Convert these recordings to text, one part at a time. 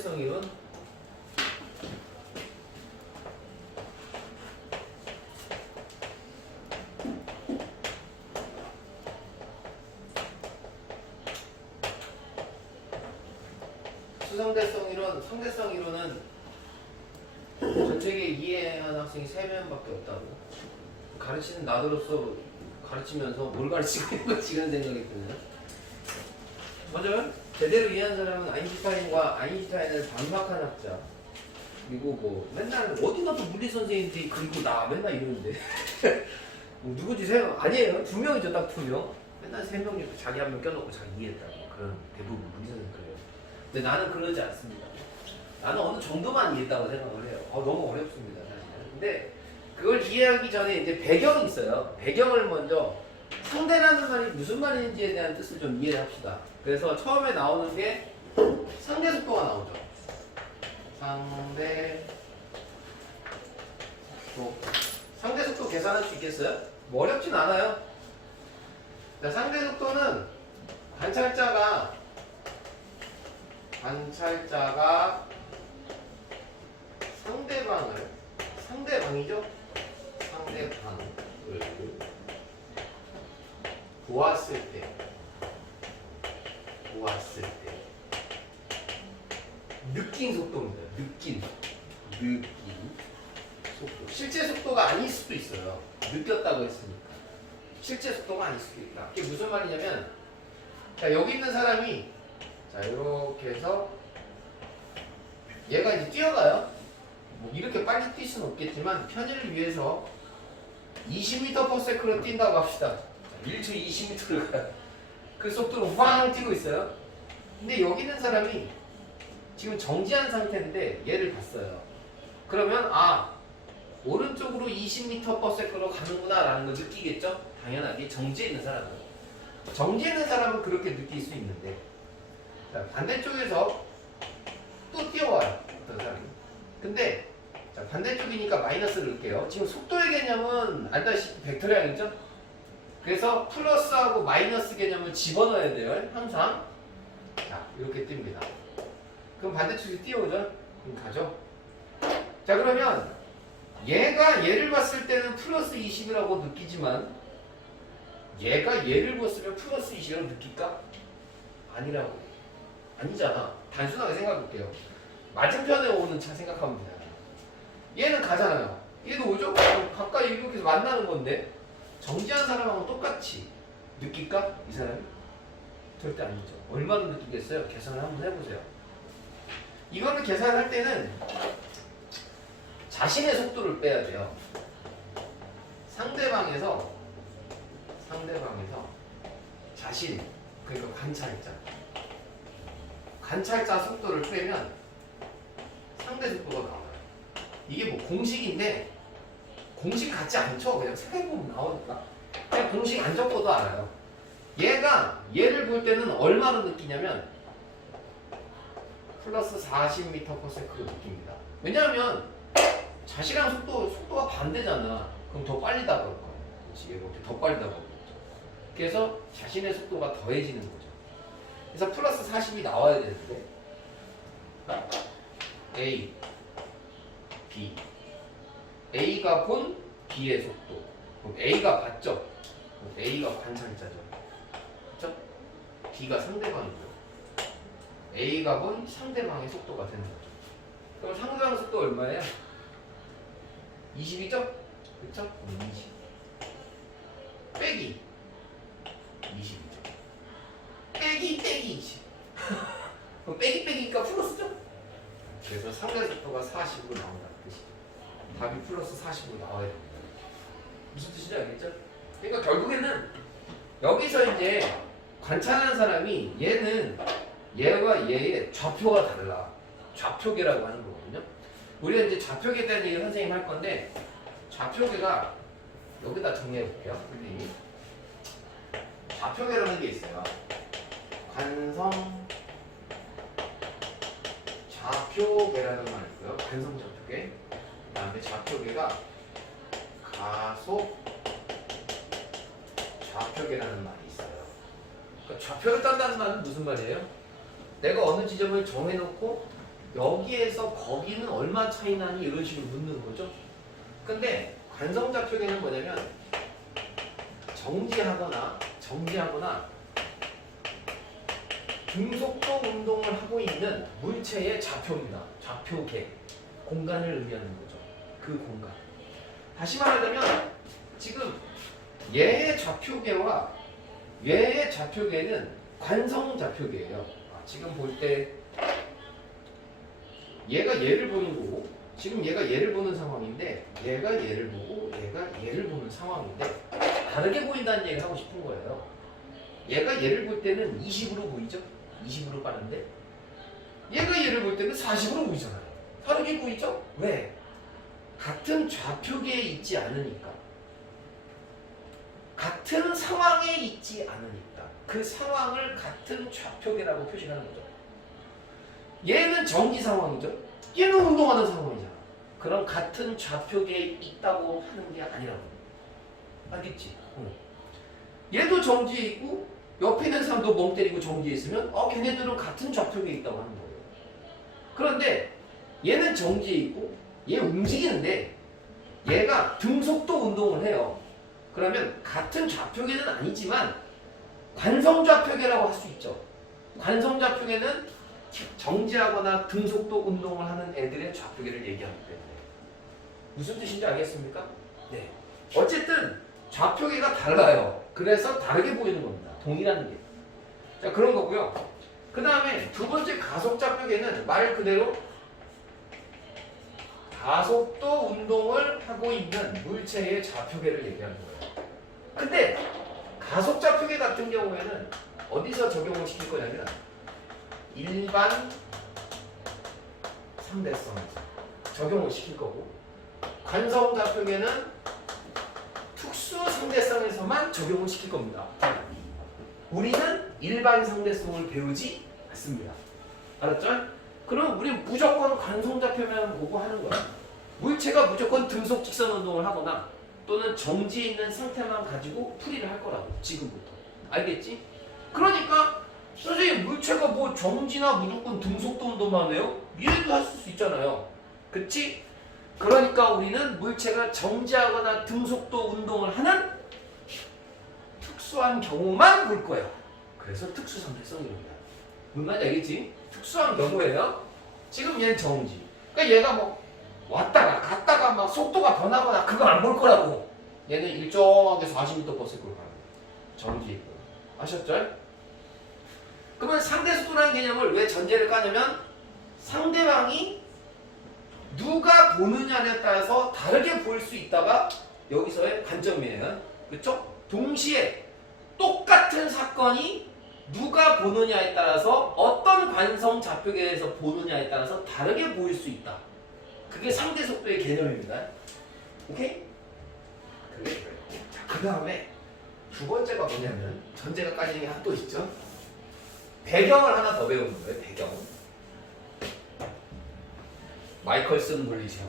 수상대성 이론. 수상대성 이론, 상대성 이론은 전 세계에 이해하는 학생이 3명밖에 없다고. 가르치는 나로서 가르치면서 뭘 가르치고 있는 거지 그런 생각이 드네요. 먼저 제대로 이해한 사람은 아인슈타인과 아인슈타인을 반박한 학자. 그리고 뭐 맨날 어디 가도 물리 선생님들이 그리고 나 맨날 이러는데 뭐 누구지 생각 아니에요. 2명이죠, 딱 2명. 맨날 3명 이렇게 자기 한 명 껴놓고 자기 이해했다고. 그런 대부분 물리 선생님 그래요. 근데 나는 그러지 않습니다. 나는 어느 정도만 이해했다고 생각을 해요. 너무 어렵습니다, 사실은. 근데 그걸 이해하기 전에 이제 배경이 있어요. 배경을 먼저 상대라는 말이 무슨 말인지에 대한 뜻을 좀 이해를 합시다. 그래서 처음에 나오는 게 상대 속도가 나오죠. 상대 속도. 상대 속도 계산할 수 있겠어요? 뭐 어렵진 않아요. 자, 상대 속도는 관찰자가 상대방이죠? 상대방을 보았을 때 느낀 속도입니다. 느낀 속도. 실제 속도가 아닐 수도 있어요. 느꼈다고 했으니까. 실제 속도가 아닐 수도 있다. 이게 무슨 말이냐면, 자, 여기 있는 사람이 자, 이렇게 해서 얘가 이제 뛰어가요. 뭐 이렇게 빨리 뛸 수는 없겠지만 편의를 위해서 20m/s로 뛴다고 합시다. 1초 20m를 가요. 그 속도로 황 뛰고 있어요. 근데 여기 있는 사람이 지금 정지한 상태인데 얘를 봤어요. 그러면 오른쪽으로 20m/s로 가는구나 라는 걸 느끼겠죠? 당연하게 정지해 있는 사람은 그렇게 느낄 수 있는데, 자, 반대쪽에서 또 뛰어와요, 어떤 사람이. 근데 자, 반대쪽이니까 마이너스를 넣을게요. 지금 속도의 개념은 알다시피 벡터량이죠? 그래서 플러스하고 마이너스 개념을 집어넣어야 돼요, 항상. 자, 이렇게 뜁니다. 그럼 반대쪽에 뛰어오죠? 그럼 가죠? 자, 그러면 얘가 얘를 봤을 때는 플러스 20이라고 느끼지만 얘가 얘를 봤으면 플러스 20이라고 느낄까? 아니라고. 아니잖아. 단순하게 생각해볼게요. 맞은편에 오는 차 생각하면 되잖아요. 얘는 가잖아요. 얘도 오죠? 가까이 이렇게 해서 만나는 건데 정지한 사람하고 똑같이 느낄까? 이 사람이? 절대 아니죠. 얼마나 느끼겠어요? 계산을 한번 해보세요. 이거를 계산할 때는 자신의 속도를 빼야 돼요. 상대방에서 자신, 그러니까 관찰자 속도를 빼면 상대 속도가 나와요. 이게 뭐 공식인데 공식 같지 않죠? 그냥 생각해보면 나오니까. 그냥 공식 안 적어도 알아요. 얘가 얘를 볼 때는 얼마로 느끼냐면 플러스 40m/s로 느낍니다. 왜냐하면 자시랑 속도가 반대잖아. 그럼 더 빨리 다가올 거야. 그렇지? 이렇게 더 빨리 다가오겠죠. 그래서 자신의 속도가 더해지는 거죠. 그래서 플러스 40이 나와야 되는데 A, B. A가 본 B의 속도. 그럼 A가 봤죠? 그럼 A가 관찰자죠. 그렇죠? B가 상대방이죠. A가 본 상대방의 속도가 되는 거죠. 그럼 상대방 속도 얼마예요? 20이죠? 그렇죠? 20. 빼기 20이죠. 빼기 20. 그럼 빼기니까 플러스죠? 그래서 상대 속도가 40으로 나온다는 뜻이죠. 답이 플러스 40으로 나와야 됩니다. 무슨 뜻인지 알겠죠? 그러니까 결국에는 여기서 이제 관찰하는 사람이 얘와 얘의 좌표가 달라. 좌표계라고 하는 거거든요. 우리가 이제 좌표계에 대한 얘기를 선생님 할 건데, 좌표계가 여기다 정리해 볼게요. 선생님. 좌표계라는 게 있어요. 관성 좌표계라는 말이 있고요. 관성 좌표계. 그 다음에 좌표계가 가속 좌표계라는 말이 있어요. 그러니까 좌표를 딴다는 말은 무슨 말이에요? 내가 어느 지점을 정해놓고 여기에서 거기는 얼마 차이 나니 이런 식으로 묻는 거죠. 근데 관성좌표계는 뭐냐면 정지하거나 등속도 운동을 하고 있는 물체의 좌표입니다. 좌표계. 공간을 의미하는 거죠. 그 공간. 다시 말하자면 지금 얘의 좌표계와 얘의 좌표계는 관성좌표계예요. 지금 볼 때 얘가 얘를 보는 거고 지금 얘가 얘를 보는 상황인데 얘가 얘를 보고 얘가 얘를 보는 상황인데 다르게 보인다는 얘기를 하고 싶은 거예요. 얘가 얘를 볼 때는 20으로 보이죠? 20으로 빠른데 얘가 얘를 볼 때는 40으로 보이잖아요. 다르게 보이죠? 왜? 같은 좌표계에 있지 않으니까. 같은 상황에 있지 않으니까. 그 상황을 같은 좌표계라고 표시하는 거죠. 얘는 정지 상황이죠. 얘는 운동하는 상황이잖아. 그럼 같은 좌표계에 있다고 하는 게 아니라고. 알겠지? 얘도 정지에 있고 옆에 있는 사람도 멍 때리고 정지에 있으면 걔네들은 같은 좌표계에 있다고 하는 거예요. 그런데 얘는 정지에 있고 얘 움직이는데 얘가 등속도 운동을 해요. 그러면 같은 좌표계는 아니지만 관성좌표계라고 할 수 있죠. 관성좌표계는 정지하거나 등속도 운동을 하는 애들의 좌표계를 얘기하기 때문에. 무슨 뜻인지 알겠습니까? 네. 어쨌든 좌표계가 달라요. 그래서 다르게 보이는 겁니다. 동일한 게. 자, 그런 거고요. 그 다음에 두 번째 가속좌표계는 말 그대로 가속도 운동을 하고 있는 물체의 좌표계를 얘기하는 거예요. 근데 가속좌표계 같은 경우에는 어디서 적용을 시킬 거냐면 일반 상대성에서 적용을 시킬 거고 관성좌표계는 특수 상대성에서만 적용을 시킬 겁니다. 우리는 일반 상대성을 배우지 않습니다. 알았죠? 그럼 우리는 무조건 관성좌표면 보고 하는 거야. 물체가 무조건 등속 직선 운동을 하거나 또는 정지에 있는 상태만 가지고 풀이를 할 거라고. 지금부터. 알겠지? 그러니까 선생님 물체가 뭐 정지나 무조건 등속도 운동만 해요? 이해도 할 수 있잖아요. 그치? 그러니까 우리는 물체가 정지하거나 등속도 운동을 하는 특수한 경우만 볼 거예요. 그래서 특수상대성입니다. 무슨 말인지 알겠지? 특수한 경우예요. 지금 얘는 정지. 그러니까 얘가 뭐 왔다가 갔다가 막 속도가 변하거나 그거 안 볼 거라고. 얘는 일정하게 40m/s로 가는 거예요. 정지 있고. 아셨죠? 그러면 상대속도라는 개념을 왜 전제를 까냐면 상대방이 누가 보느냐에 따라서 다르게 보일 수 있다가 여기서의 관점이에요. 그렇죠? 동시에 똑같은 사건이 누가 보느냐에 따라서 어떤 관성 좌표계에서 보느냐에 따라서 다르게 보일 수 있다. 그게 상대속도의 개념입니다. 오케이? 그게 그래요. 자, 그 다음에 두 번째가 뭐냐면 전제가 까지는 게 하나 또 있죠. 배경을 하나 더 배우는 거예요. 배경. 마이컬슨 물리 시험.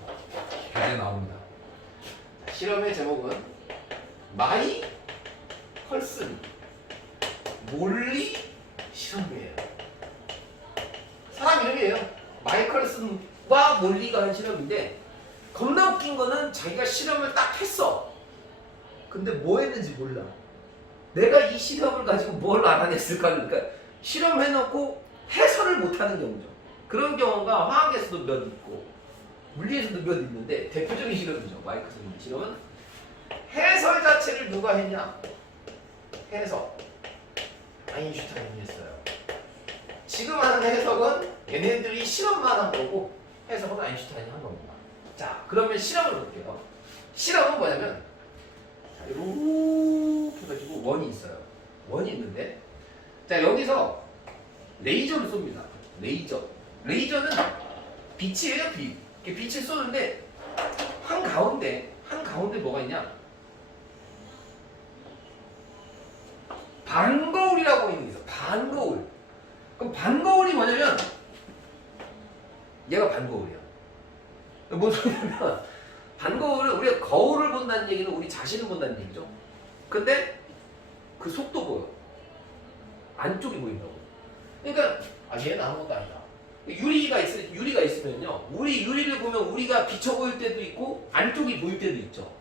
교재 나옵니다. 자, 실험의 제목은 마이컬슨 몰리 실험이에요. 사람 이름이에요. 마이컬슨과 몰리가 한 실험인데 겁나 웃긴 거는 자기가 실험을 딱 했어. 근데 뭐 했는지 몰라. 내가 이 실험을 가지고 뭘 알아냈을까? 그러니까 실험해놓고 해설을 못하는 경우죠. 그런 경우가 화학에서도 몇 있고 물리에서도 몇 있는데 대표적인 실험이죠. 마이컬슨 몰리 실험은 해설 자체를 누가 했냐? 해설. 아인슈타인이 했어요. 지금 하는 해석은 얘네들이 실험만 한 거고 해석은 아인슈타인이 한 겁니다. 자, 그러면 실험을 볼게요. 실험은 뭐냐면 자, 이렇게 해가지고 원이 있어요. 원이 있는데 자, 여기서 레이저를 쏩니다. 레이저. 레이저는 빛이에요, 빛. 이렇게 빛을 쏘는데 한가운데 뭐가 있냐? 반거울이라고 있는 게 있어. 반거울. 그럼 반거울이 뭐냐면 얘가 반거울이야. 뭔 소리냐면 반거울은 우리가 거울을 본다는 얘기는 우리 자신을 본다는 얘기죠. 근데 그 속도 보여. 안쪽이 보인다고. 그러니까 얘는 아무것도 아니다. 유리가 있으면요. 유리를 보면 우리가 비쳐 보일 때도 있고 안쪽이 보일 때도 있죠.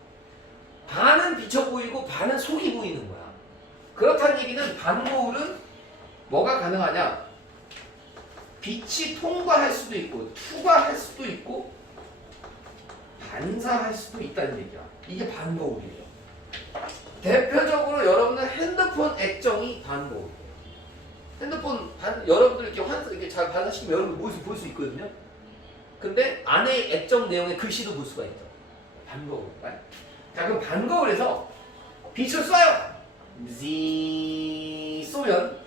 반은 비쳐 보이고 반은 속이 보이는 거야. 그렇다는 얘기는 반거울은 뭐가 가능하냐? 빛이 통과할 수도 있고 투과할 수도 있고 반사할 수도 있다는 얘기야. 이게 반거울이에요. 대표적으로 여러분들 핸드폰 액정이 반거울이에요. 핸드폰 여러분들 이렇게 잘 반사시키면 여러분 볼 수 있거든요. 근데 안에 액정 내용의 글씨도 볼 수가 있죠. 반거울. 자, 그럼 반거울에서 빛을 쏴요. 쏘면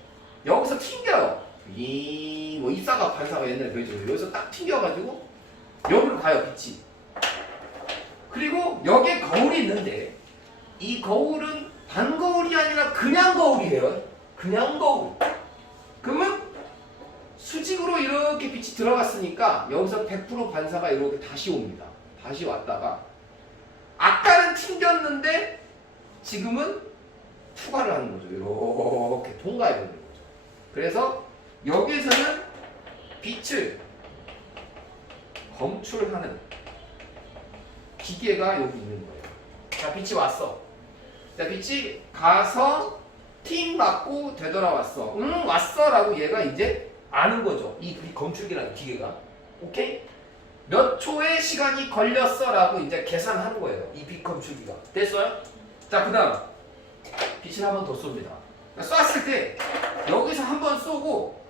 여기서 튕겨요. 뭐 입사가 반사가 옛날에 그랬죠. 여기서 딱 튕겨가지고 여기로 가요, 빛이. 그리고 여기에 거울이 있는데 이 거울은 반거울이 아니라 그냥 거울이에요. 그냥 거울. 그러면 수직으로 이렇게 빛이 들어갔으니까 여기서 100% 반사가 이렇게 다시 옵니다. 다시 왔다가 아까는 튕겼는데 지금은 투과를 하는 거죠. 이렇게 통과해버리는 거죠. 그래서 여기서는 빛을 검출하는 기계가 여기 있는 거예요. 자, 빛이 왔어. 자, 빛이 가서 팅 맞고 되돌아왔어. 왔어 라고 얘가 이제 아는 거죠. 이 검출기라는 기계가. 오케이? 몇 초의 시간이 걸렸어 라고 이제 계산하는 거예요. 이 빛 검출기가. 됐어요? 자, 그 다음 빛을 한 번 더 쏩니다. 쐈을 때 여기서 한 번 쏘고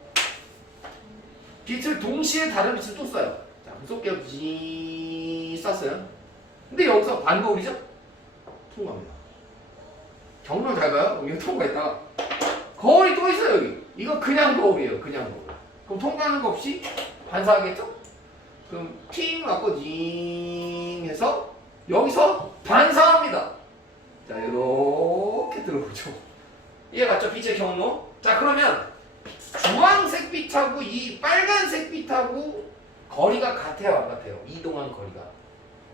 빛을 동시에 다른 빛을 또 쏴요. 자, 쏠게요. 쐈어요. 근데 여기서 반거울이죠? 통과합니다. 경로 잘 봐요. 여기 통과했다가 거울이 또 있어요. 여기. 이거 그냥 거울이에요. 그냥 거울. 그럼 통과하는 거 없이 반사하겠죠? 그럼 팅 맞고 징 해서 여기서 반사합니다. 자, 이렇게 들어오죠. 이해갔죠? 빛의 경로. 자, 그러면 주황색 빛하고 이 빨간색 빛하고 거리가 같아요, 안 같아요? 이동한 거리가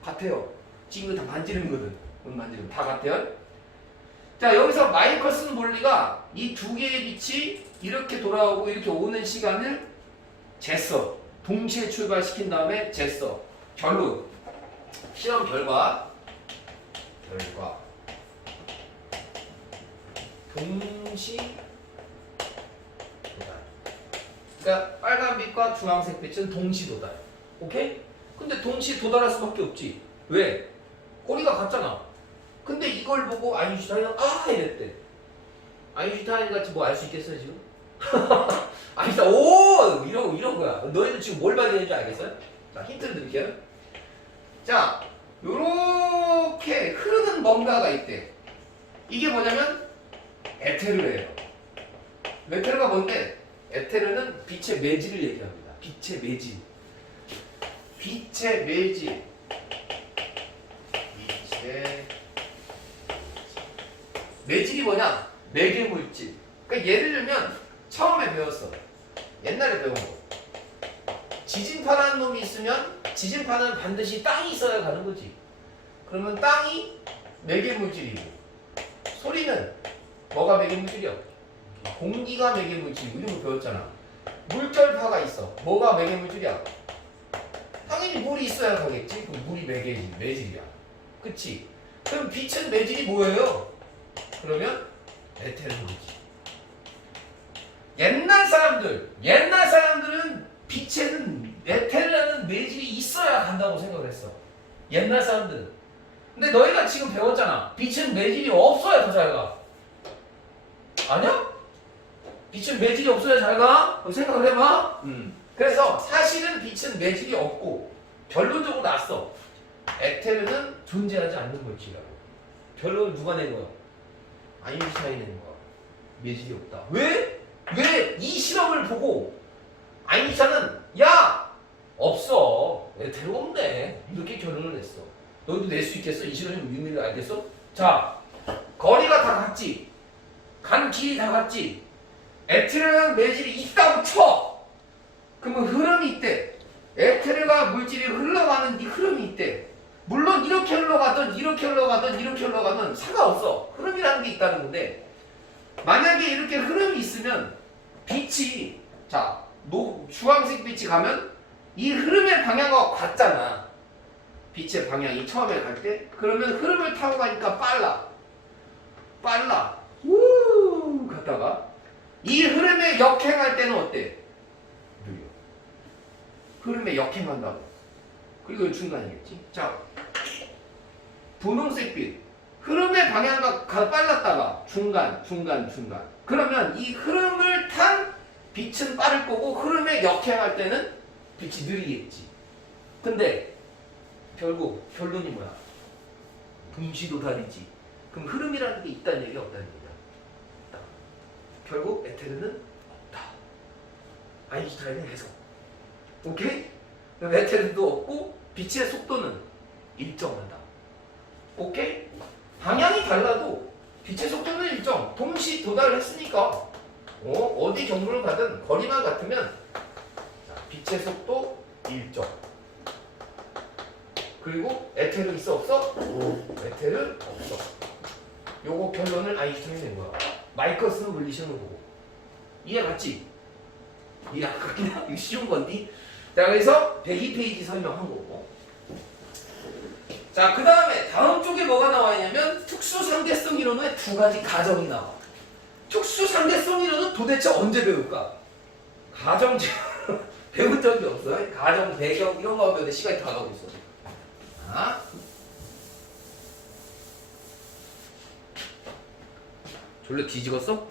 같아요. 지금 다 만지는 거든 만지는 다 같아요. 자, 여기서 마이커슨 몰리가 이 두 개의 빛이 이렇게 돌아오고 이렇게 오는 시간을 쟀어. 동시에 출발시킨 다음에 쟀어. 결론. 실험 결과. 동시 도달. 그러니까 빨간 빛과 주황색 빛은 동시 도달. 오케이? 근데 동시 도달할 수밖에 없지. 왜? 꼬리가 같잖아. 근데 이걸 보고 아인슈타인은 이랬대. 아인슈타인 같이 뭐 알 수 있겠어요 지금? 아인슈타인 오 이런 거야. 너희들 지금 뭘 발견했는지 알겠어요? 자, 힌트를 드릴게요. 자, 요렇게 흐르는 뭔가가 있대. 이게 뭐냐면 에테르예요. 에테르가 뭔데? 에테르는 빛의 매질을 얘기합니다. 빛의 매질. 빛의 매질. 매질이 뭐냐? 매개물질. 그러니까 예를 들면 처음에 배웠어. 옛날에 배운 거. 지진파라는 놈이 있으면 지진파는 반드시 땅이 있어야 가는 거지. 그러면 땅이 매개물질이고 소리는 뭐가 매개물질이야? 공기가 매개물질이고 이런 거 배웠잖아. 물결파가 있어. 뭐가 매개물질이야? 당연히 물이 있어야 가겠지. 그럼 물이 매질이야. 그치? 그럼 빛은 매질이 뭐예요? 그러면 에테르이지. 옛날 사람들은 빛에는 에테르라는 매질이 있어야 간다고 생각을 했어. 옛날 사람들은. 근데 너희가 지금 배웠잖아. 빛은 매질이 없어야 더 잘 가. 아니야? 빛은 매질이 없어야 잘 가? 그럼 생각을 해봐. 그래서 사실은 빛은 매질이 없고 결론적으로 났어. 에테르는 존재하지 않는 물질이라고. 결론을 누가 낸 거야? 아인슈타인이 낸 거야. 매질이 없다. 왜? 왜 이 실험을 보고 아인슈타인은 야! 없어. 에테르 없네. 이렇게 결론을 냈어. 너희도 낼 수 있겠어? 이 실험의 의미를 알겠어? 자, 거리가 다 같지. 간 길이 다 같지. 에테르는 매질이 있다고 쳐. 그러면 흐름이 있대. 에테르가 물질이 흘러가는 이 흐름이 있대. 물론 이렇게 흘러가든 이렇게 흘러가든 이렇게 흘러가든 상관없어. 흐름이라는 게 있다는 건데 만약에 이렇게 흐름이 있으면 빛이 자 주황색 빛이 가면 이 흐름의 방향과 같잖아. 빛의 방향이 처음에 갈 때. 그러면 흐름을 타고 가니까 빨라. 우 갔다가 이 흐름에 역행할 때는 어때? 느려. 흐름에 역행한다고. 그리고 중간이겠지. 자, 분홍색 빛. 흐름의 방향과 빨랐다가 중간. 그러면 이 흐름을 탄 빛은 빠를 거고 흐름에 역행할 때는 빛이 느리겠지. 근데 결국 결론이 뭐야? 동시도달이지. 그럼 흐름이라는 게 있다는 얘기야, 없다는 얘기야? 있다. 결국 에테르는 없다. 아인슈타인의 해석. 오케이? 그럼 에테르도 없고 빛의 속도는 일정하다. 오케이? 방향이 달라도 빛의 속도는 일정. 동시 도달을 했으니까 어디 경로를 가든 거리만 같으면 빛의 속도 일정. 그리고 에테르 있어 없어? 에테르 없어. 요거 결론을 아인슈타인이 낸 거야. 마이커스는 물리시는 거고. 이해 갔지? 이해 안 갔냐? 이거 쉬운 건디? 자, 그래서 102페이지 설명한 거고. 자, 그 다음에 다음 쪽에 뭐가 나와 있냐면 특수상대성 이론의 두 가지 가정이 나와. 특수상대성 이론은 도대체 언제 배울까? 가정 배운 적이 없어. 가정, 배경 이런 거 하면 시간이 다 가고 있어. 자, 졸려 뒤집었어?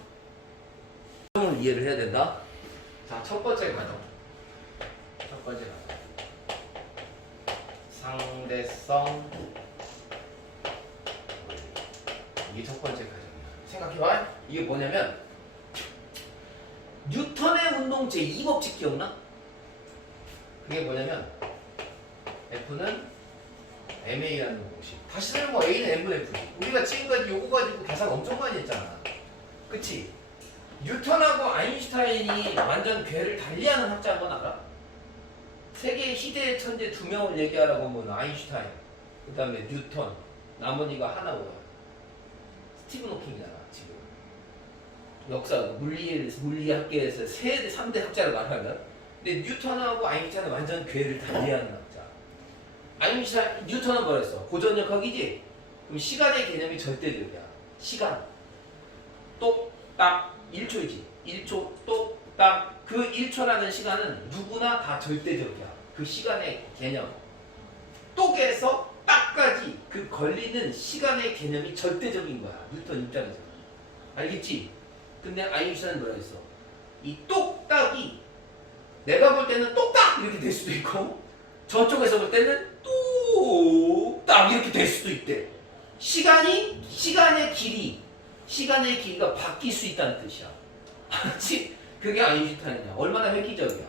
가정을 이해를 해야 된다. 자, 첫 번째 가정. 상대성. 이게 첫 번째 가정이야. 생각해봐. 이게 뭐냐면 뉴턴의 운동 제2법칙 기억나? 그게 뭐냐면 F는 MA라는 공식. 다시 쓰는 거 A는 M분의 F. 우리가 지금까지 요거 가지고 계산 엄청 많이 했잖아. 그치? 뉴턴하고 아인슈타인이 완전 궤를 달리하는 학자인 건 알아? 세계 희대의 천재 두 명을 얘기하라고 하면 아인슈타인, 그 다음에 뉴턴, 나머지가 하나 뭐야? 스티븐 호킹이잖아. 지금 역사 물리학계에서 3대 학자를 말하면, 근데 뉴턴하고 아인슈타인은 완전 궤를 달리하는 학자. 뉴턴은 뭐랬어? 고전역학이지? 그럼 시간의 개념이 절대적이야. 시간 똑딱 1초이지. 1초 똑딱. 그 1초라는 시간은 누구나 다 절대적이야. 그 시간의 개념. 똑에서 딱까지 그 걸리는 시간의 개념이 절대적인 거야. 뉴턴 입장에서. 알겠지? 근데 아인슈타인은 뭐라 했어? 이 똑딱이 내가 볼 때는 똑딱 이렇게 될 수도 있고 저쪽에서 볼 때는 똑딱 이렇게 될 수도 있대. 시간의 길이가 바뀔 수 있다는 뜻이야. 알았지? 그게 아인슈타인이야. 얼마나 획기적이야.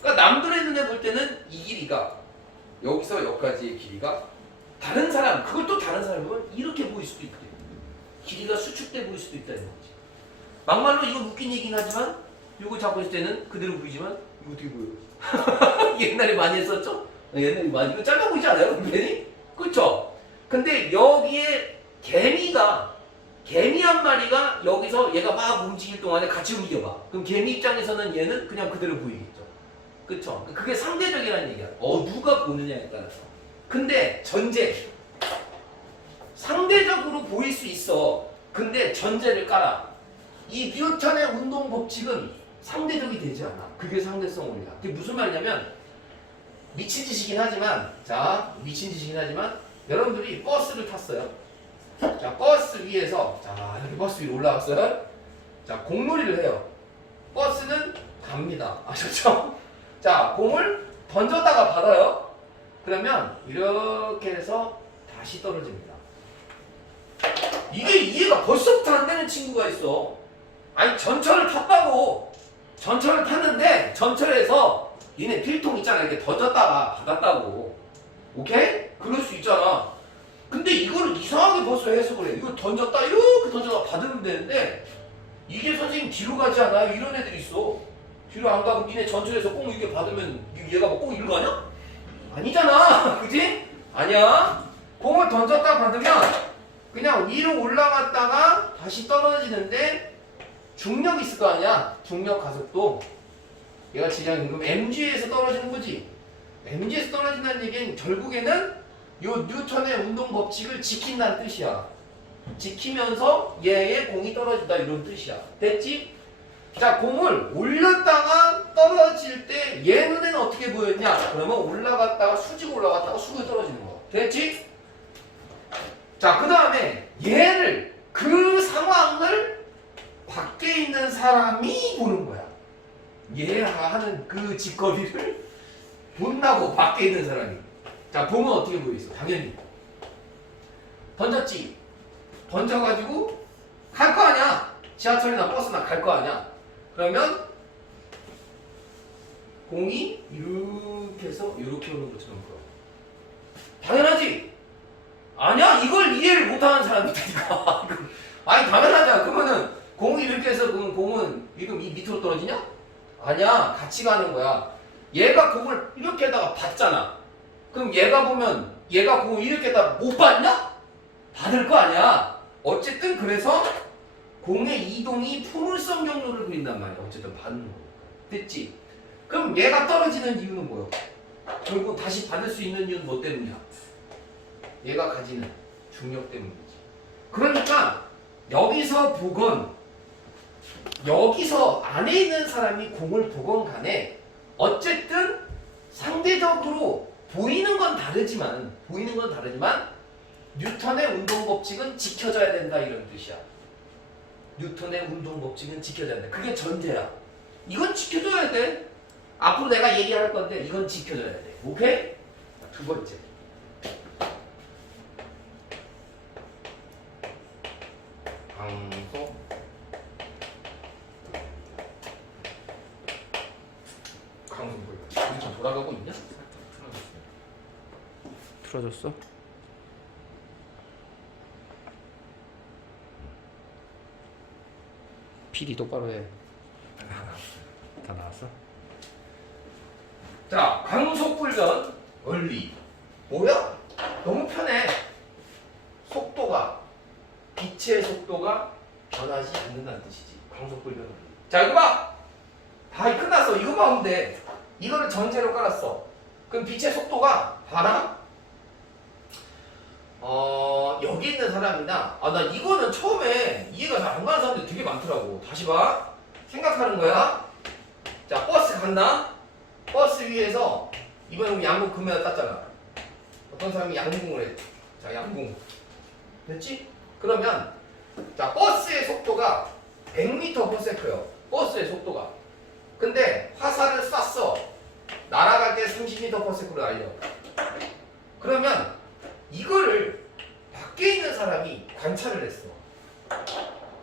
그러니까 남들의 눈에 볼 때는 이 길이가 여기서 여기까지의 길이가 다른 사람, 그걸 또 다른 사람이 보면 이렇게 보일 수도 있대. 길이가 수축돼 보일 수도 있다는 거지. 막말로 이건 웃긴 얘기긴 하지만 이거 잡고 있을 때는 그대로 보이지만 이거 어떻게 보여요? 옛날에 많이 했었죠? 옛날에 많이. 이거 짧아 보이지 않아요? 괜히? 그쵸? 근데 여기에 개미 한 마리가 여기서 얘가 막 움직일 동안에 같이 움직여봐. 그럼 개미 입장에서는 얘는 그냥 그대로 보이겠죠. 그쵸? 그게 상대적이라는 얘기야. 누가 보느냐에 따라서. 근데 상대적으로 보일 수 있어. 근데 전제를 깔아. 이 뉴턴의 운동 법칙은 상대적이 되지 않아. 그게 상대성 원리야. 그게 무슨 말이냐면 미친 짓이긴 하지만 여러분들이 버스를 탔어요. 자, 버스 위에서 이렇게 버스 위로 올라갔어요. 자, 공놀이를 해요. 버스는 갑니다. 아셨죠? 자, 공을 던졌다가 받아요. 그러면 이렇게 해서 다시 떨어집니다. 이게 이해가 벌써부터 안 되는 친구가 있어. 아니, 전철을 탔는데 전철에서 얘네 필통 있잖아. 이렇게 던졌다가 받았다고. 오케이? 그럴 수 있잖아. 근데 이거를 이상하게 벌써 해석을 해. 이거 던졌다 이렇게 던져서 받으면 되는데 이게 선생님 뒤로 가지 않아요? 이런 애들이 있어. 뒤로 안 가고 니네 전철에서 꼭 이렇게 받으면 얘가 뭐 꼭 이리로 가냐? 아니잖아. 그지? 아니야. 공을 던졌다 받으면 그냥 위로 올라갔다가 다시 떨어지는데 중력이 있을 거 아니야? 중력 가속도. 얘가 질량 임금 mg에서 떨어지는 거지. mg에서 떨어진다는 얘기는 결국에는 요 뉴턴의 운동 법칙을 지킨다는 뜻이야. 지키면서 얘의 공이 떨어진다 이런 뜻이야. 됐지? 자, 공을 올렸다가 떨어질 때 얘 눈에는 어떻게 보였냐? 그러면 올라갔다가 수직 올라갔다가 수직에 떨어지는 거. 됐지? 자, 그 다음에 얘를 그 상황을 밖에 있는 사람이 보는 거야. 얘가 하는 그 짓거리를 본다고 밖에 있는 사람이. 자, 보면 어떻게 보이겠어? 당연히 던졌지. 던져가지고 갈 거 아니야. 지하철이나 버스나 갈 거 아니야. 그러면 공이 이렇게 해서 이렇게 오는 것처럼 보여. 당연하지. 아니야, 이걸 이해를 못하는 사람이 있다니까. 아니, 당연하잖아. 그러면은 공이 이렇게 해서 그러면 공은 지금 이 밑으로 떨어지냐? 아니야, 같이 가는 거야. 얘가 공을 이렇게 해다가 받잖아. 그럼 얘가 보면 얘가 공을 이렇게 해다가 못 받냐? 받을 거 아니야. 어쨌든 그래서 공의 이동이 포물선 경로를 그린단 말이야. 어쨌든 받는 거. 됐지? 그럼 얘가 떨어지는 이유는 뭐야? 결국 다시 받을 수 있는 이유는 뭐 때문이야? 얘가 가지는 중력 때문이지. 그러니까 여기서 보건 여기서 안에 있는 사람이 공을 보건 간에 어쨌든 상대적으로 보이는 건 다르지만 뉴턴의 운동 법칙은 지켜져야 된다 이런 뜻이야. 뉴턴의 운동 법칙은 지켜져야 된다. 그게 전제야. 이건 지켜줘야 돼. 앞으로 내가 얘기할 건데 이건 지켜줘야 돼. 오케이? 두 번째. 강소 뭐야? 우리 좀 돌아가고 있냐? 틀어졌어? PD 똑바로 해. 다 나왔어? 자, 강속불변 원리. 뭐야? 너무 편해. 속도가 빛의 속도가 변하지 않는다는 뜻이지. 강속불변 원리. 자, 이거 봐. 다 끝났어. 이거 봐. 근데 이거를 전제로 깔았어. 그럼 빛의 속도가 봐라. 여기 있는 사람이나 나 이거는 처음에 이해가 잘 안 가는 사람들 되게 많더라고. 다시 봐. 생각하는 거야. 자, 버스 간다. 버스 위에서 이번에 우리 양궁 금메달 땄잖아. 어떤 사람이 양궁을 해. 자, 양궁. 됐지? 그러면 자, 버스의 속도가 100m/s예요. 버스의 속도가. 근데 화살을 쐈어. 날아갈 때 30m/s로 날려. 그러면 이거를 밖에 있는 사람이 관찰을 했어.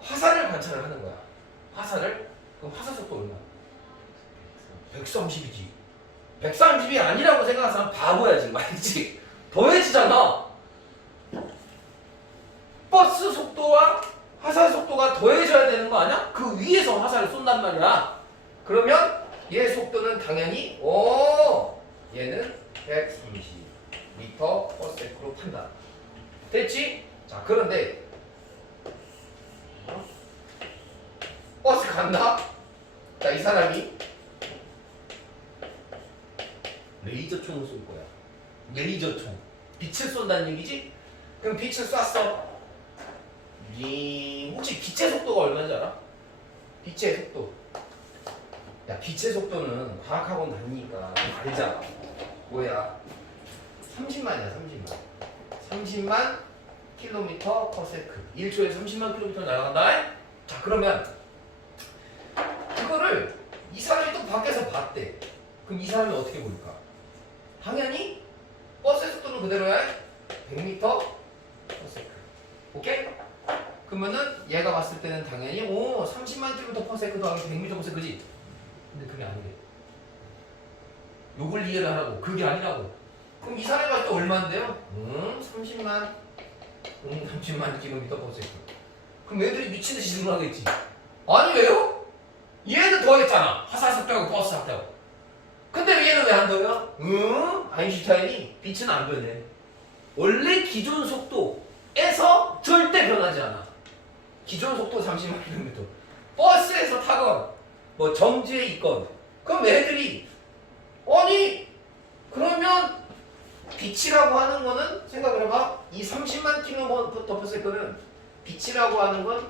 화살을 관찰을 하는 거야. 화살을? 그럼 화살 속도 얼마? 130이지. 130이 아니라고 생각하는 사람 바보야 지금. 알지? 더해지잖아. 버스 속도와 화살 속도가 더해져야 되는 거 아니야? 그 위에서 화살을 쏜단 말이야. 그러면 얘 속도는 당연히 얘는 130m/s로 판단. 됐지? 자, 그런데 버스 간다? 자, 이 사람이 레이저총을 쏠 거야. 레이저총. 빛을 쏜다는 얘기지? 그럼 빛을 쐈어. 혹시 빛의 속도가 얼마인지 알아? 빛의 속도. 야, 빛의 속도는 과학학원 다니니까 알잖아. 뭐야? 30만이야, 30만. 30만 km/s. 1초에 30만 km 날아간다. 자, 그러면 그거를 이 사람이 또 밖에서 봤대. 그럼 이 사람이 어떻게 보일까? 당연히 버스의 속도는 그대로야. 100m/s. 오케이? 그러면은 얘가 봤을 때는 당연히 30만 km/s 더하기 100m/s 그지? 근데 그게 아니래. 요걸 이해를 하라고. 그게 아니라고. 그럼 이 사람이 봤을 때 얼마인데요? 30만 km/s. 그럼 애들이 미친듯이 질문하겠지. 아니 왜요? 얘는 더하겠잖아. 화살 속도하고 버스 속도하고. 근데 얘는 왜 안 더해요? 아인슈타인이 빛은 안 변해. 원래 기존 속도에서 절대 변하지 않아. 기존 속도 30만 km. 버스에서 타건 뭐 정지에 있건 그럼 애들이 아니 그러면 빛이라고 하는 거는 생각을 해봐. 이 30만 킬로미터/s는 빛이라고 하는 건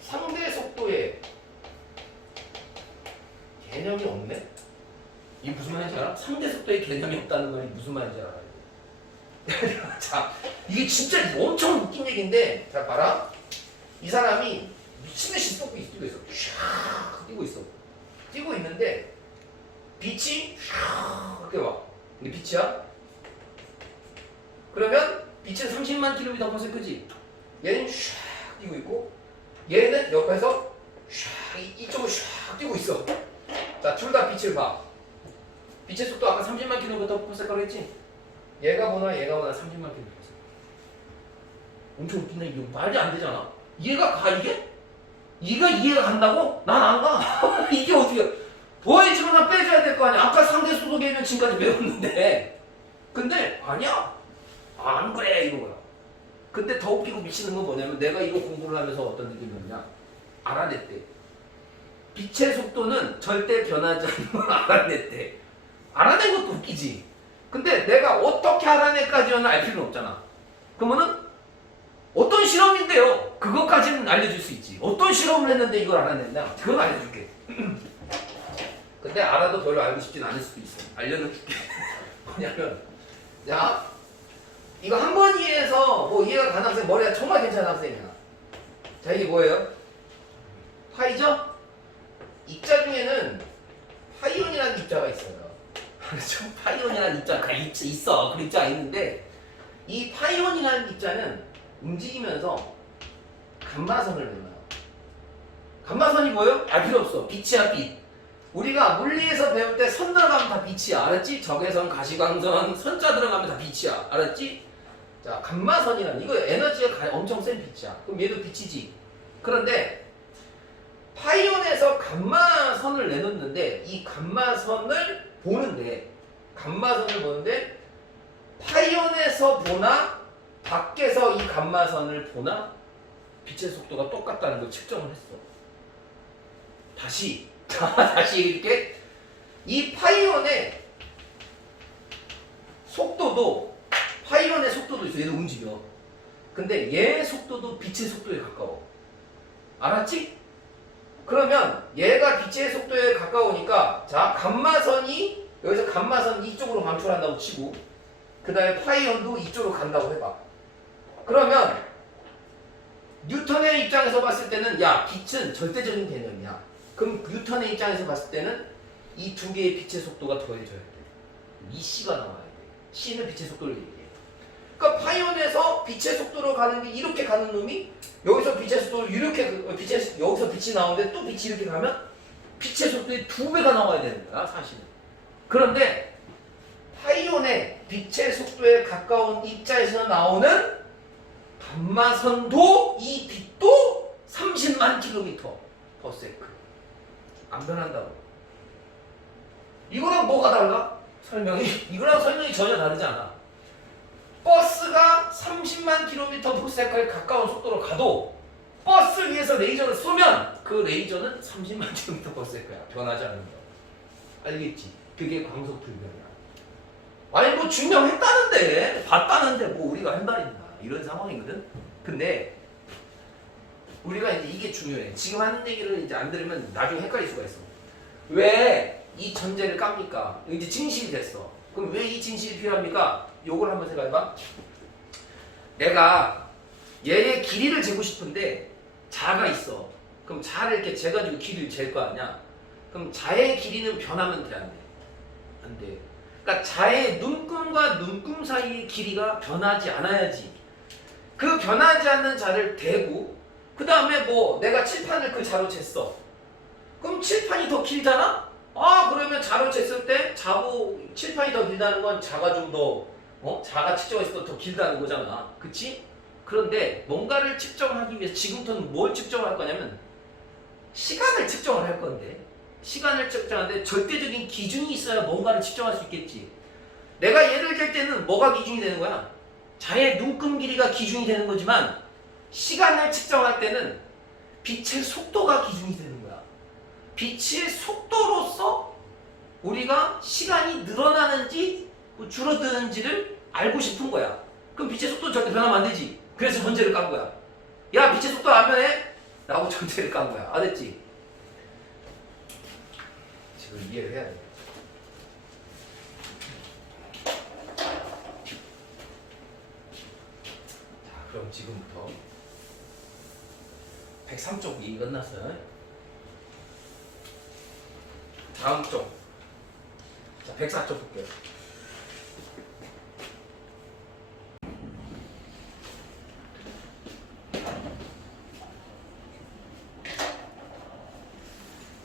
상대 속도의 개념이 없네? 이게 무슨 말인지 알아? 상대 속도의 개념이 없다는 말이 무슨 말인지 알아? 자, 이게 진짜 엄청 웃긴 얘기인데, 자, 봐라. 이 사람이 미친듯이 뛰고 있어. 쫙 뛰고 있어. 뛰고 있는데, 빛이 쫙 이렇게 와. 근데 빛이야? 그러면 빛은 30만 km/s지? 얘는 쫙 뛰고 있고, 얘는 옆에서 쫙 이쪽으로 쫙 뛰고 있어. 자, 둘 다 빛을 봐. 빛의 속도 아까 30만 km/s라고 했지? 얘가 보나 30만 km/s. 엄청 웃긴다. 이거 말이 안 되잖아. 얘가 가 이게? 얘가 이해가 간다고? 난 안 가. 이게 어떻게? 보이지만 하나 빼줘야 될 거 아니야. 아까 상대 속도 개념 지금까지 배웠는데. 근데 아니야. 안 그래 이거야. 근데 더 웃기고 미치는 건 뭐냐면 내가 이거 공부를 하면서 어떤 느낌이었냐? 알아냈대. 빛의 속도는 절대 변하지 않는 걸 알아냈대. 알아낸 것도 웃기지. 근데 내가 어떻게 알아내까지는 알 필요는 없잖아. 그러면은 어떤 실험인데요? 그것까지는 알려줄 수 있지. 어떤 실험을 했는데 이걸 알아냈냐? 그건 알려줄게. 근데 알아도 별로 알고 싶진 않을 수도 있어. 알려는 줄게. 뭐냐면 자 이거 한 번 이해해서 뭐 이해가 가는 학생 머리가 정말 괜찮은 학생이야. 자 이게 뭐예요? 파이죠? 입자 중에는 파이온이라는 입자가 있어요. 그렇죠? 파이온이라는 입자가 있어. 그 입자가 있는데 이 파이온이라는 입자는 움직이면서 감마선을 내놔요. 감마선이 뭐예요? 알 필요 없어. 빛이야 빛. 우리가 물리에서 배울 때 선 들어가면 다 빛이야. 알았지? 적외선, 가시광선, 선자 들어가면 다 빛이야. 알았지? 자, 감마선이란 이거 에너지가 엄청 센 빛이야. 그럼 얘도 빛이지. 그런데 파이온에서 감마선을 내놓는데 이 감마선을 보는데 파이온에서 보나 밖에서 이 감마선을 보나 빛의 속도가 똑같다는 걸 측정을 했어. 다시 이렇게 이 파이온의 속도도 있어. 얘도 움직여. 근데 얘의 속도도 빛의 속도에 가까워. 알았지? 그러면 얘가 빛의 속도에 가까우니까 자 감마선이 여기서 감마선 이쪽으로 방출한다고 치고 그 다음에 파이온도 이쪽으로 간다고 해봐. 그러면 뉴턴의 입장에서 봤을 때는 야 빛은 절대적인 개념이야. 그럼 뉴턴의 입장에서 봤을 때는 이 두 개의 빛의 속도가 더해져야 돼. 이 C가 나와야 돼. C는 빛의 속도를 얘기해. 그러니까 파이온에서 빛의 속도로 가는 게 이렇게 가는 놈이 여기서 빛의 속도를 이렇게 여기서 빛이 나오는데 또 빛이 이렇게 가면 빛의 속도의 2배가 나와야 되는 거야 사실은. 그런데 파이온의 빛의 속도에 가까운 입자에서 나오는 감마선도 이 빛도 30만 km/s 안 변한다고. 이거랑 뭐가 달라? 이거랑 설명이 전혀 다르지 않아. 버스가 30만 km/s에 가까운 속도로 가도 버스 위에서 레이저를 쏘면 그 레이저는 30만 km/s야. 변하지 않는 거야. 알겠지? 그게 광속 불변이야. 아니 뭐 증명했다는데 봤다는데 뭐 우리가 한 말인가 이런 상황이거든. 근데 우리가 이제 이게 중요해. 지금 하는 얘기를 이제 안 들으면 나중에 헷갈릴 수가 있어. 왜 이 전제를 깝니까? 이제 진실이 됐어. 그럼 왜 이 진실이 필요합니까? 요걸 한번 생각해봐. 내가 얘의 길이를 재고 싶은데 자가 있어. 그럼 자를 이렇게 재가지고 길이를 잴 거 아니야? 그럼 자의 길이는 변하면 돼, 안 돼? 안 돼. 그러니까 자의 눈금과 눈금 사이의 길이가 변하지 않아야지. 그 변하지 않는 자를 대고 그 다음에 뭐 내가 칠판을 그 자로 쟀어. 그럼 칠판이 더 길잖아? 아 그러면 자로 쟀을 때 자고 칠판이 더 길다는 건 자가 좀 더 자가 측정했을 때 더 길다는 거잖아. 그치? 그런데 뭔가를 측정하기 위해서 지금부터는 뭘 측정할 거냐면 시간을 측정을 할 건데 시간을 측정하는데 절대적인 기준이 있어야 뭔가를 측정할 수 있겠지. 내가 얘를 잴 때는 뭐가 기준이 되는 거야? 자의 눈금 길이가 기준이 되는 거지만 시간을 측정할 때는 빛의 속도가 기준이 되는 거야. 빛의 속도로서 우리가 시간이 늘어나는지 줄어드는지를 알고 싶은 거야. 그럼 빛의 속도는 절대 변하면 안 되지. 그래서 전제를 깐 거야. 야, 빛의 속도 안 변해? 라고 전제를 깐 거야. 알았지? 지금 이해를 해야 돼. 자, 그럼 지금부터 103쪽 얘기 끝났어요. 다음 쪽. 자, 104쪽 볼게요.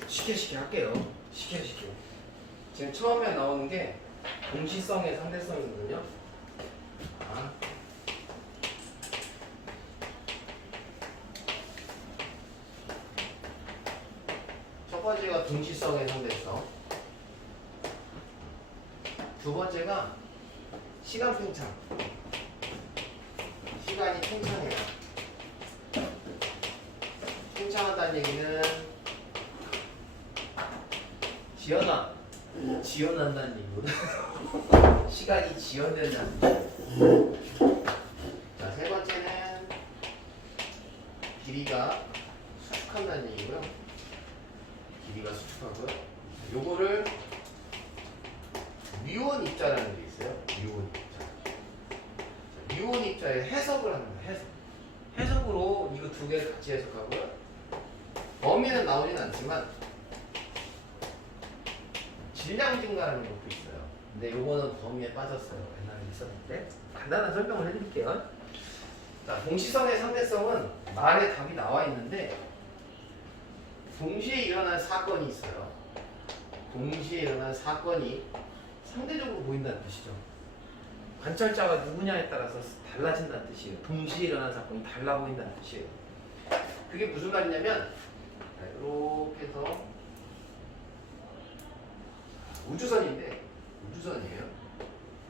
쉽게 할게요. 쉽게. 지금 처음에 나오는 게 동시성의 상대성이거든요. 아. 첫 번째가 동시성의 상대성. 두 번째가 시간 팽창. 시간이 팽창해요. 팽창한다는 얘기는 지연한다는 얘기보다 시간이 지연된다는 얘기. 자, 세 번째는 길이가 수축한다는 얘기고요. 길이가 수축하고요. 요거를 유온 입자라는 게 있어요. 유온 입자. 유온 입자의 해석을 합니다. 해석으로 이거 두 개 같이 해석하고요. 범위는 나오진 않지만 질량 증가라는 것도 있어요. 근데 요거는 범위에 빠졌어요. 옛날에 있었는데 간단한 설명을 해드릴게요. 자, 동시성의 상대성은 말에 답이 나와 있는데 동시에 일어난 사건이 있어요. 동시에 일어난 사건이 상대적으로 보인다는 뜻이죠. 관찰자가 누구냐에 따라서 달라진다는 뜻이에요. 동시에 일어난 사건이 달라 보인다는 뜻이에요. 그게 무슨 말이냐면 이렇게 해서 우주선이에요.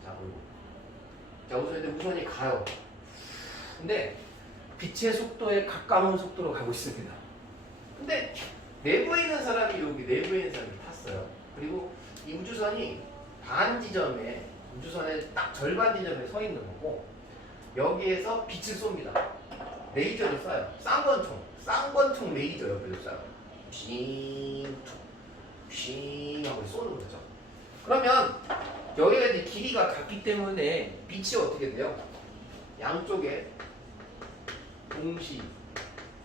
자, 우주선이 가요. 근데 빛의 속도에 가까운 속도로 가고 있습니다. 근데 내부에 있는 사람이 탔어요. 그리고 이 우주선이 반 지점에, 우주선의 딱 절반 지점에 서 있는 거고, 여기에서 빛을 쏩니다. 레이저를 쏴요. 쌍권총 레이저 옆에서 쏴요. 윙 하고 쏘는 거죠. 그러면 여기가 이제 길이가 같기 때문에 빛이 어떻게 돼요? 양쪽에 동시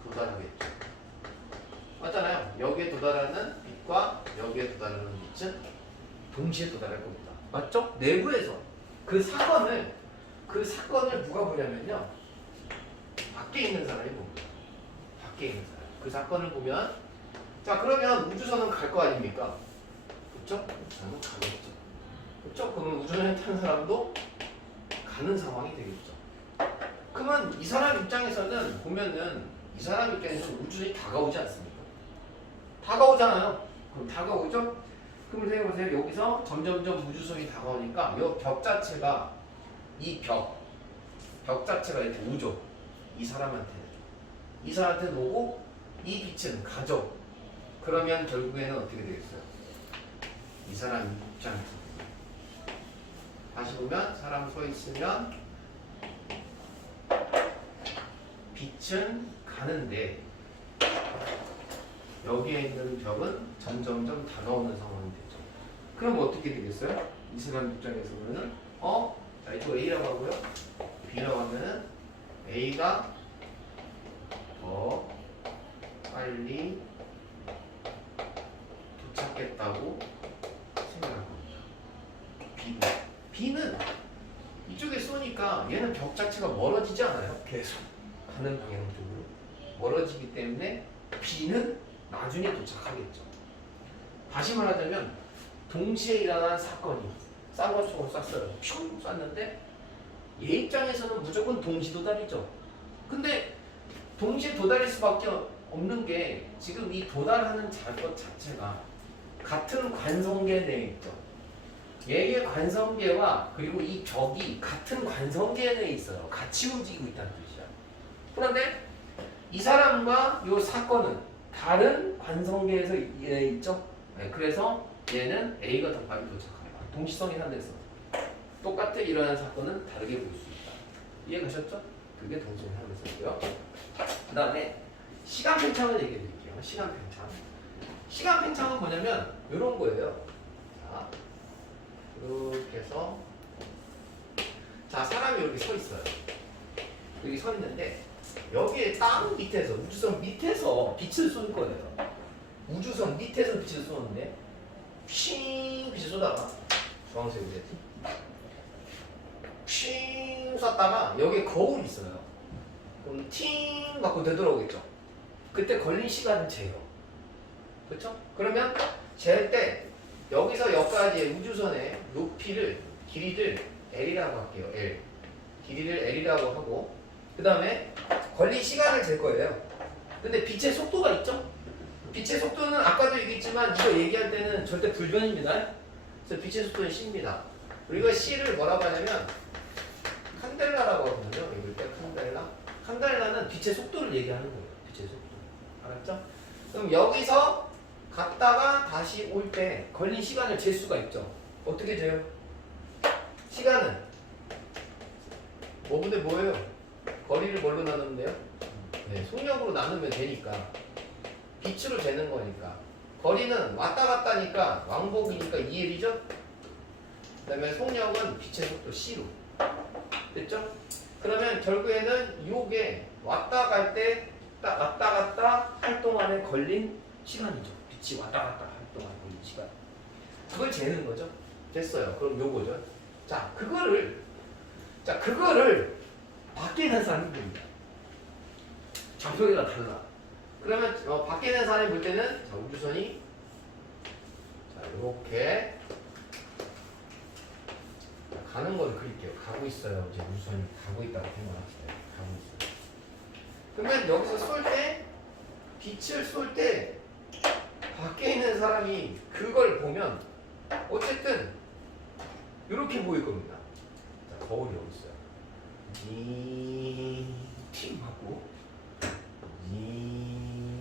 도달하겠죠. 맞잖아요. 여기에 도달하는 빛과 여기에 도달하는 빛은 동시에 도달할 겁니다. 맞죠? 내부에서 그 사건을 누가 보냐면요, 밖에 있는 사람이 봅니다. 밖에 있는 사람. 그 사건을 보면, 자, 그러면 우주선은 갈 거 아닙니까? 그렇죠? 우주선은 가겠죠. 그렇죠? 그러면 우주선에 타는 사람도 가는 상황이 되겠죠. 그러면 이 사람 입장에서는 보면은, 이 사람 입장에서는 우주선이 다가오지 않습니까? 다가오잖아요. 그럼 다가오죠? 그럼 생각해보세요. 여기서 점점점 우주선이 다가오니까 이 벽 자체가, 벽 자체가 이렇게 오죠. 이 사람한테는 오고, 이 빛은 가죠. 그러면 결국에는 어떻게 되겠어요? 이 사람 입장에서 다시 보면, 사람 서 있으면 빛은 가는데 여기에 있는 벽은 점점점 다가오는 상황이 되죠. 그럼 어떻게 되겠어요? 이 사람 입장에서 보면은 자, 이쪽 A라고 하고요, B라고 하면은 A가 더 빨리 도착했다고 생각할 겁니다. B는 이쪽에 쏘니까 얘는 벽 자체가 멀어지지 않아요? 계속 가는 방향 쪽으로 멀어지기 때문에 B는 나중에 도착하겠죠. 다시 말하자면 동시에 일어난 사건이 쌍권총으로 쐈어요. 슝 쐈는데 얘 입장에서는 무조건 동시 도달이죠. 근데 동시에 도달일 수밖에 없는 게, 지금 이 도달하는 것 자체가 같은 관성계 내에 있죠. 얘의 관성계와 그리고 이 벽이 같은 관성계 내에 있어요. 같이 움직이고 있다는 뜻이야. 그런데 이 사람과 이 사건은 다른 관성계에서 얘 있죠? 네, 그래서 얘는 A가 더 빨리 도착합니다. 동시성이 산대서 똑같이 일어나는 사건은 다르게 볼 수 있다. 이해 가셨죠? 그게 동시성이 산대서고요. 그 다음에 시간 팽창을 얘기해 드릴게요. 시간 팽창. 시간 팽창은 뭐냐면 이런 거예요. 자, 이렇게 해서 자, 사람이 여기 서 있어요. 여기 서 있는데 여기에 땅 밑에서 우주선 밑에서 빛을 쏠 거예요. 우주선 밑에서 빛을 쏘는데 핑 빛을 쏘다가 주황색으로 됐지. 핑 쐈다가 여기에 거울이 있어요. 그럼 팅 맞고 되돌아오겠죠. 그때 걸린 시간은 재요. 그렇죠? 그러면 잴 때 여기서 여기까지의 우주선의 높이를 길이를 L이라고 할게요. L. 길이를 L이라고 하고 그 다음에 걸린 시간을 잴 거예요. 근데 빛의 속도가 있죠? 빛의 속도는 아까도 얘기했지만 이거 얘기할 때는 절대 불변입니다. 그래서 빛의 속도는 C입니다. 그리고 이거 C를 뭐라고 하냐면 칸델라라고 하거든요. 읽을 때 칸델라. 칸델라는 빛의 속도를 얘기하는 거예요. 빛의 속도. 알았죠? 그럼 여기서 갔다가 다시 올 때 걸린 시간을 잴 수가 있죠. 어떻게 재요? 시간은 5분의 뭐예요? 거리를 뭘로 나누면 돼요? 네, 속력으로 나누면 되니까 빛으로 재는 거니까 거리는 왔다 갔다니까 왕복이니까 2L이죠? 그 다음에 속력은 빛의 속도 C로 됐죠? 그러면 결국에는 요게 왔다 갈 때 딱 왔다 갔다 할 동안에 걸린 시간이죠. 빛이 왔다 갔다 할 동안에 걸린 시간. 그걸 재는 거죠. 됐어요. 그럼 요거죠. 자, 그거를 밖에 있는 사람이 봅니다. 좌표계가 달라. 그러면 밖에 있는 사람이 볼 때는 자, 우주선이 자, 이렇게 가는 걸 그릴게요. 가고 있어요. 이제 우주선이 가고 있다고 생각합시다. 가고 있어요. 그러면 여기서 쏠 때 빛을 쏠 때 밖에 있는 사람이 그걸 보면 어쨌든 이렇게 보일 겁니다. 자, 거울이 여기 있어요. 팅 하고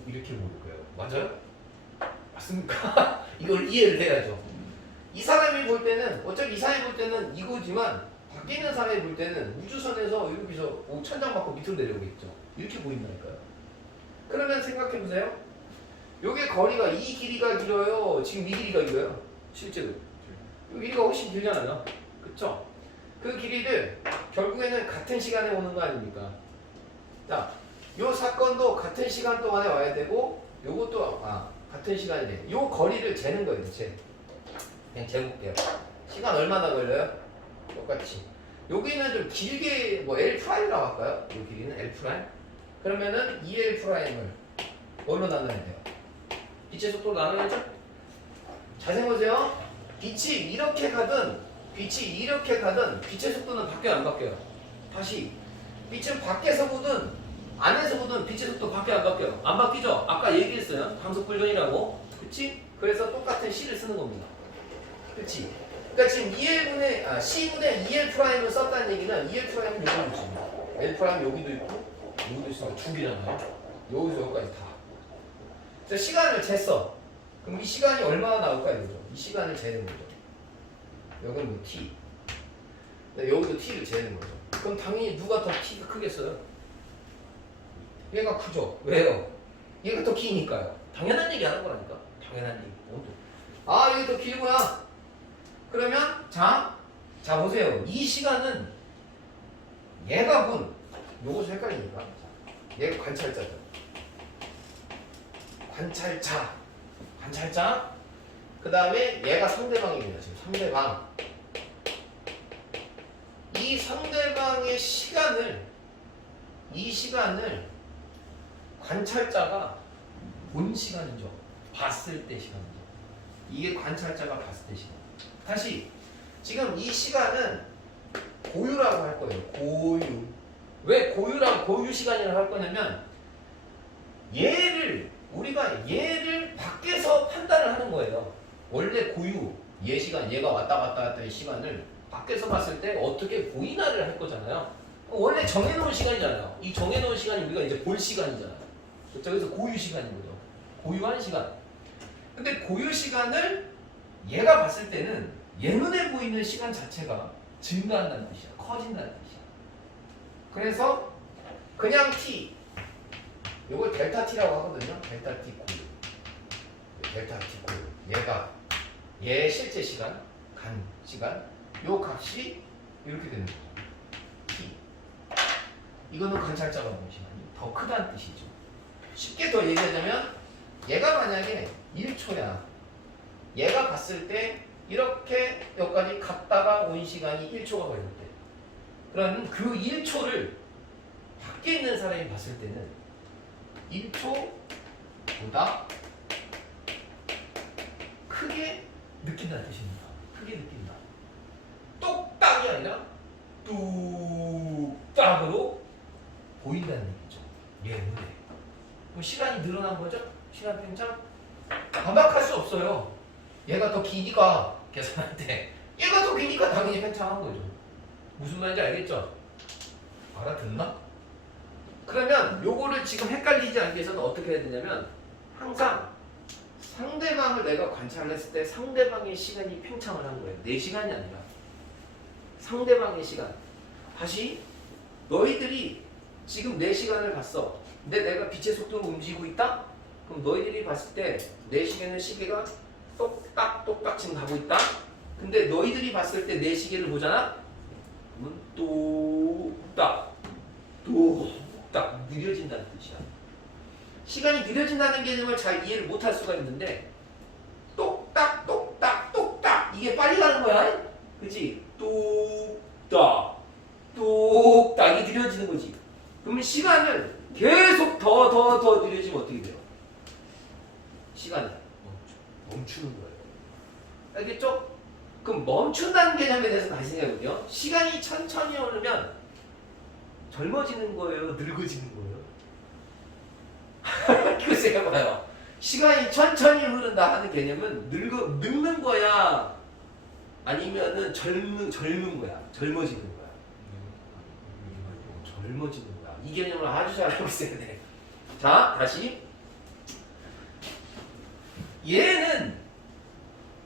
이렇게 보일 거예요. 맞아요? 맞습니까? 이걸 이해를 해야죠. 이 사람이 볼 때는 어차피 이 사람이 볼 때는 이거지만 밖에 있는 사람이 볼 때는 우주선에서 이렇게서 천장 받고 밑으로 내려오겠죠. 이렇게 보인다니까요. 그러면 생각해 보세요. 요게 거리가 이 길이가 길어요. 지금 이 길이가 길어요. 실제로 이 길이가 훨씬 길잖아요. 그쵸? 그 길이를 결국에는 같은 시간에 오는 거 아닙니까? 자, 요 사건도 같은 시간 동안에 와야 되고 요것도 같은 시간이 돼. 요 거리를 재는 거예요. 대체 그냥 재볼게요. 시간 얼마나 걸려요? 똑같이. 여기는 좀 길게 뭐 L'이라고 할까요? 이 길이는 L'. 그러면은 2L'을 뭘로 나눠야 돼요? 빛의 속도로 나눠야죠? 자세히 보세요. 빛이 이렇게 가든 빛의 속도는 바뀌어요, 안 바뀌어요? 다시 빛은 밖에서 보든 안에서 보든 빛의 속도 바뀌어요, 안 바뀌어요? 안 바뀌죠? 아까 얘기했어요. 강속불변이라고. 그치? 그래서 똑같은 C를 쓰는 겁니다. 그치? 그러니까 지금 C분의 2L'을 썼다는 얘기는 2L'은 여기도 있습니다. L' 여기도 있고 여기도 있으니까 두 개잖아요. 여기서 여기까지 다. 그래서 시간을 쟀어. 그럼 이 시간이 얼마나 나올까 이거죠. 이 시간을 재는 거죠. 여기는 뭐 T. 여기도 T를 재는 거죠. 그럼 당연히 누가 더 T가 크겠어요? 얘가 크죠. 왜요? 얘가 더 기니까요. 당연한 얘기 하는 거라니까. 당연한 얘기. 이게 더 길구나. 그러면 자 보세요. 이 시간은 얘가 본 요것이 헷갈리니까 얘가 관찰자죠. 관찰자. 그 다음에 얘가 상대방입니다. 지금 상대방. 이 상대방의 이 시간을 관찰자가 본 시간이죠. 봤을 때 시간이죠. 이게 관찰자가 봤을 때 시간. 다시 지금 이 시간은 고유라고 할 거예요. 고유. 왜 고유 시간이라고 할 거냐면 우리가 얘를 밖에서 판단을 하는 거예요. 원래 고유 얘 시간, 얘가 왔다 갔다 했던 시간을 밖에서 봤을 때 어떻게 보이나를 할 거잖아요. 원래 정해놓은 시간이잖아요. 이 정해놓은 시간이 우리가 이제 볼 시간이잖아요. 그렇죠? 그래서 고유 시간인 거죠. 고유한 시간. 근데 고유 시간을 얘가 봤을 때는 얘 눈에 보이는 시간 자체가 증가한다는 뜻이야. 커진다는 뜻이야. 그래서 그냥 t, 이걸 델타 t라고 하거든요. 델타 t 고유. 델타 t 고유. 얘 실제 시간, 간 시간, 요 값이 이렇게 되는 거죠. t. 이거는 관찰자가 보는 시간이 더 크다는 뜻이죠. 쉽게 더 얘기하자면 얘가 만약에 1초야. 얘가 봤을 때 이렇게 여기까지 갔다가 온 시간이 1초가 걸렸대. 그럼 그 1초를 밖에 있는 사람이 봤을 때는 1초보다 크게 느낀다는 뜻입니다. 크게 느낀다. 똑딱이 아니라 뚝딱으로 보인다는 얘기죠. 얘 눈에. 그럼 시간이 늘어난 거죠? 시간 팽창? 반박할 수 없어요. 얘가 더 기니까 계산할 때 얘가 더 기니까 당연히 팽창한 거죠. 무슨 말인지 알겠죠? 알아듣나? 그러면 요거를 지금 헷갈리지 않기 위해서는 어떻게 해야 되냐면 항상 상대방을 내가 관찰했을 때 상대방의 시간이 팽창을 한 거예요. 내 시간이 아니라 상대방의 시간. 다시 너희들이 지금 내 시간을 봤어. 근데 내가 빛의 속도로 움직이고 있다? 그럼 너희들이 봤을 때 내 시계는 시계가 똑딱 지금 가고 있다? 근데 너희들이 봤을 때 내 시계를 보잖아? 그러면 똑딱 느려진다는 뜻이야. 시간이 느려진다는 개념을 잘 이해를 못할 수가 있는데 똑딱 이게 빨리 가는 거야. 그치? 똑딱 이게 느려지는 거지. 그러면 시간을 계속 더 느려지면 어떻게 돼요? 시간이 멈추는 거예요. 알겠죠? 그럼 멈춘다는 개념에 대해서 다시 생각해볼게요. 시간이 천천히 흐르면 젊어지는 거예요? 늙어지는 거예요? 그거 생각해봐요. 시간이 천천히 흐른다 하는 개념은 늙는 거야? 아니면은 젊은 거야? 젊어지는 거야? 젊어지는 거야. 이 개념을 아주 잘 알고 있어야 돼. 자, 다시. 얘는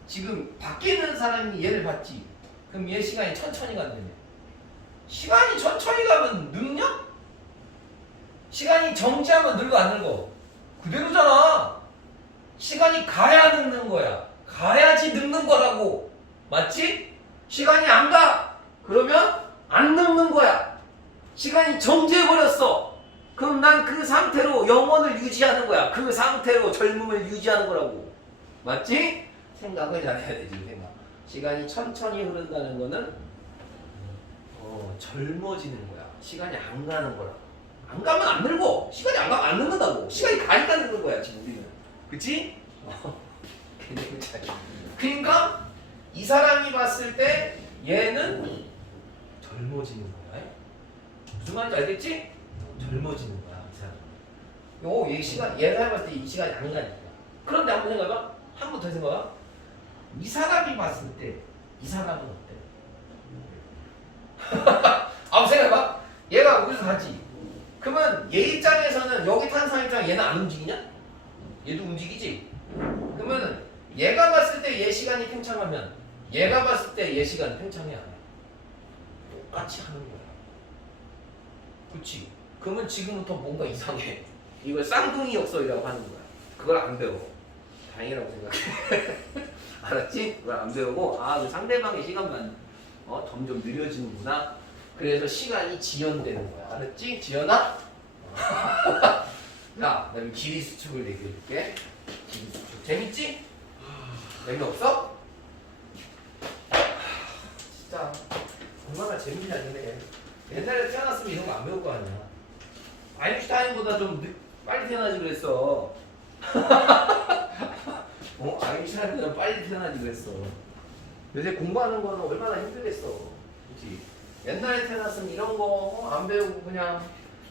지금 밖에 있는 사람이 얘를 봤지. 그럼 얘 시간이 천천히 간다며. 시간이 천천히 가면 늙냐? 시간이 정지하면 늙어 안 늙어? 그대로잖아. 시간이 가야 늙는 거야. 가야지 늙는 거라고. 맞지? 시간이 안 가. 그러면 안 늙는 거야. 시간이 정지해버렸어. 그럼 난 그 상태로 영혼을 유지하는 거야. 그 상태로 젊음을 유지하는 거라고. 맞지? 생각을 잘해야 되지. 생각. 시간이 천천히 흐른다는 거는 젊어지는 거야. 시간이 안 가는 거라고. 안 가면 안 늙어. 시간이 안 가면 안 늙는다고. 시간이 가니까 늙는 거야 지금 우리는. 그치? 개념이 잘. 그러니까 이 사람이 봤을 때 얘는 젊어지는 거야. 무슨 말인지 알겠지? 젊어지는 거야 이 사람. 얘 시간 얘가 봤을 때 이 시간이 안 가니까. 그런데 한번 생각해봐. 한 번 더 생각해봐. 이 사람이 봤을 때 이 사람은 어때? 한번 생각해봐. 얘가 우리서 가지. 그러면 얘 입장에서는 여기 탄 사람 입장 얘는 안 움직이냐? 얘도 움직이지. 그러면 얘가 봤을 때 얘 시간이 팽창하면 얘가 봤을 때 얘 시간은 팽창이 안 해. 똑같이 하는 거야. 그치? 그러면 지금부터 뭔가 이상해. 이걸 쌍둥이 역설이라고 하는 거야. 그걸 안 배워. 다행이라고 생각해. 알았지? 그걸 안 배우고 그 상대방의 시간만 점점 느려지는구나. 그래서 시간이 지연되는 거야. 알았지? 지연아? 자, 그다음에 길이 수축을 얘기해줄게. 길이 수축. 재밌지? 재미없어? 진짜 얼마나 재밌냐 근데. 옛날에 태어났으면 이런 거 안 배울 거 아니야. 아인슈타인보다 좀 빨리 태어나지 그랬어. 아인슈타인보다 빨리 태어나지 그랬어. 요새 공부하는 거는 얼마나 힘들겠어. 그치? 옛날에 태어났으면 이런 거 안 배우고 그냥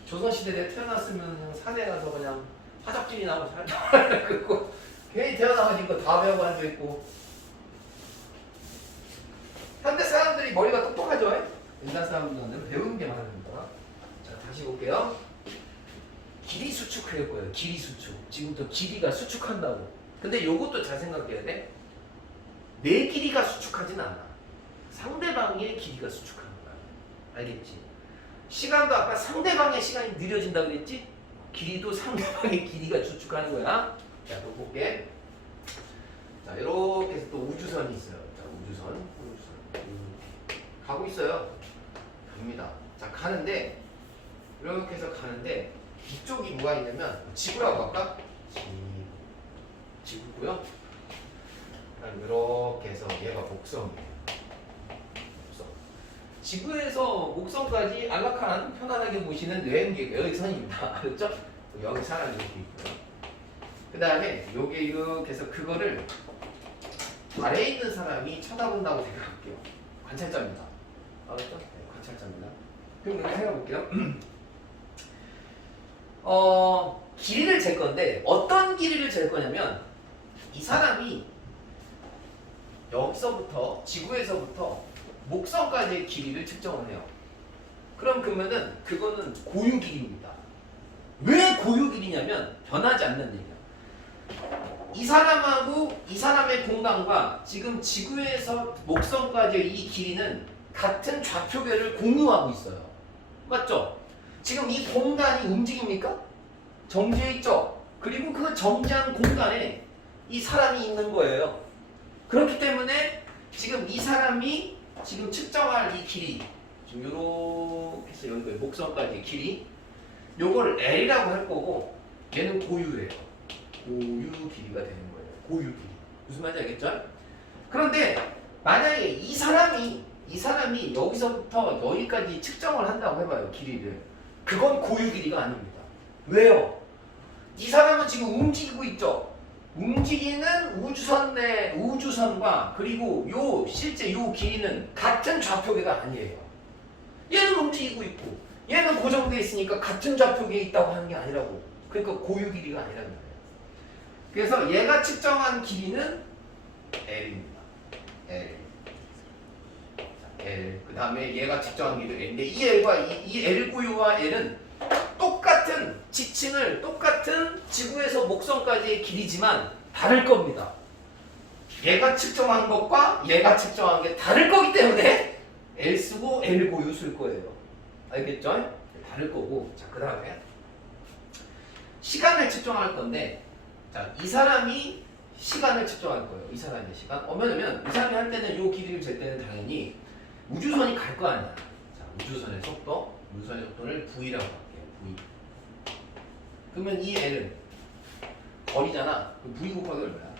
조선시대에 태어났으면 산에 가서 그냥 화작질이나 하고 살다. 그리고 괜히 태어나가지고 다 배우고 앉아있고. 현대 사람들이 머리가 똑똑하죠? 옛날 사람들은 배우는 게 많으니까. 자, 다시 볼게요. 길이 수축 수축할 거예요. 길이 수축. 지금부터 길이가 수축한다고. 근데 요것도 잘 생각해야 돼. 내 길이가 수축하진 않아. 상대방의 길이가 수축하는 거야. 알겠지? 시간도 아까 상대방의 시간이 느려진다고 그랬지? 길이도 상대방의 길이가 수축하는 거야. 자, 또 볼게. 자, 이렇게 해서 또 우주선이 있어요. 자, 우주선. 가고 있어요. 갑니다. 자, 가는데 이렇게 해서 가는데 이쪽이 뭐가 있냐면 지구라고 할까? 지구고요. 이렇게 해서 얘가 목성이에요. 목성. 지구에서 목성까지 안락한 편안하게 보시는 여행객 선입니다. 알았죠? 여기 사람이 이렇게 있고요. 그 다음에 요게 이렇게 해서 그거를 아래에 있는 사람이 쳐다본다고 생각할게요. 관찰자입니다. 알았죠? 네, 관찰자입니다. 그럼 이렇게 생각해볼게요. 길이를 잴 건데 어떤 길이를 잴 거냐면 이 사람이 여기서부터 지구에서부터 목성까지의 길이를 측정을 해요. 그러면은 그거는 고유 길이입니다. 왜 고유 길이냐면 변하지 않는 얘기야. 이 사람하고 이 사람의 공간과 지금 지구에서 목성까지의 이 길이는 같은 좌표계를 공유하고 있어요. 맞죠? 지금 이 공간이 움직입니까? 정지해 있죠? 그리고 그 정지한 공간에 이 사람이 있는 거예요. 그렇기 때문에 지금 이 사람이 지금 측정할 이 길이 지금 요렇게 해서 여기 목선까지의 길이 요걸 L이라고 할 거고 얘는 고유예요. 고유 길이가 되는 거예요. 고유 길이. 무슨 말인지 알겠죠? 그런데 만약에 이 사람이 여기서부터 여기까지 측정을 한다고 해봐요. 길이를. 그건 고유 길이가 아닙니다. 왜요? 이 사람은 지금 움직이고 있죠? 움직이는 우주선과 그리고 실제 요 길이는 같은 좌표계가 아니에요. 얘는 움직이고 있고 얘는 고정되어 있으니까 같은 좌표계에 있다고 하는 게 아니라고. 그러니까 고유 길이가 아니라는 거예요. 그래서 얘가 측정한 길이는 L입니다. L. L. 그 다음에 얘가 측정한 길이는 L인데 이 L과 이 L 고유와 L은 똑같은 지층을 똑같은 지구에서 목성까지의 길이지만 다를 겁니다. 얘가 측정한 것과 얘가 측정한 게 다를 거기 때문에 L 쓰고 L 고유 쓸 거예요. 알겠죠? 다를 거고. 자, 그 다음에 시간을 측정할 건데 자, 이 사람이 시간을 측정할 거예요. 이 사람의 시간. 왜냐면 이 사람이 할 때는 요 길이를 잴 때는 당연히 우주선이 갈 거 아니야. 자, 우주선의 속도를 V라고 할게요. V. 그러면 이 L은 거리잖아. 그럼 V 곱하기 얼마야?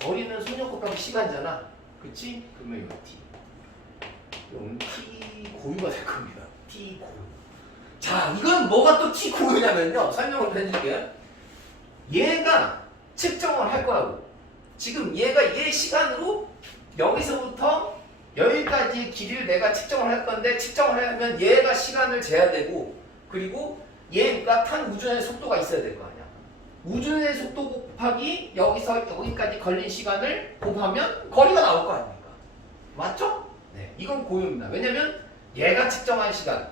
거리는 속력 곱하기 시간이잖아. 그치? 그러면 이거 T. 이건 T 고유가 될 겁니다. T 고유. 자, 이건 뭐가 또 T 고유냐면요. 설명을 해줄게요. 얘가 측정을 할 거라고. 지금 얘 시간으로 여기서부터 여기까지 길이를 내가 측정을 할 건데 측정을 하려면 얘가 시간을 재야 되고 그리고 얘가 탄 우주선의 속도가 있어야 될 거 아니야. 우주선의 속도 곱하기 여기서 여기까지 걸린 시간을 곱하면 거리가 나올 거 아닙니까? 맞죠? 네, 이건 고유입니다. 왜냐면 얘가 측정한 시간을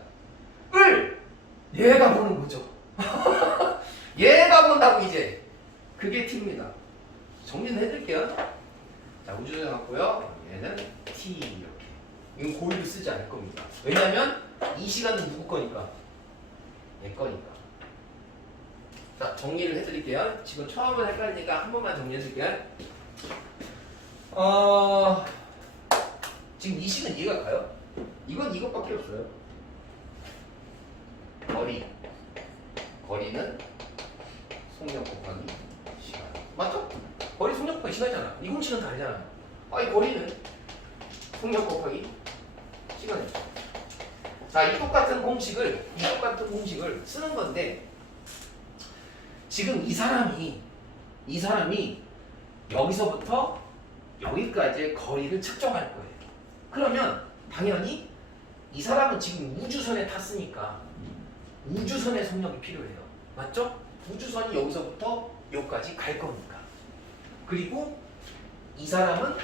얘가 보는 거죠. 얘가 본다고 이제. 그게 T입니다. 정리는 해드릴게요. 자, 우주선 갖고요. 얘는 T 이렇게. 이건 고유를 쓰지 않을 겁니다. 왜냐면 이 시간은 누구 거니까? 얘 거니까. 자, 정리를 해드릴게요. 지금 처음은 헷갈리니까 한 번만 정리해드릴게요. 지금 이 식은 이해가 가요? 이건 이것밖에 없어요. 거리는 속력 곱하기 시간. 맞죠? 거리 속력 곱하기 시간이잖아. 이 공식은 다르잖아. 이 거리는 속력 곱하기 시간이죠. 자, 이 똑같은 공식을 쓰는 건데 지금 이 사람이 여기서부터 여기까지의 거리를 측정할 거예요. 그러면 당연히 이 사람은 지금 우주선에 탔으니까 우주선의 속력이 필요해요. 맞죠? 우주선이 여기서부터 여기까지 갈 거니까. 그리고 이 사람은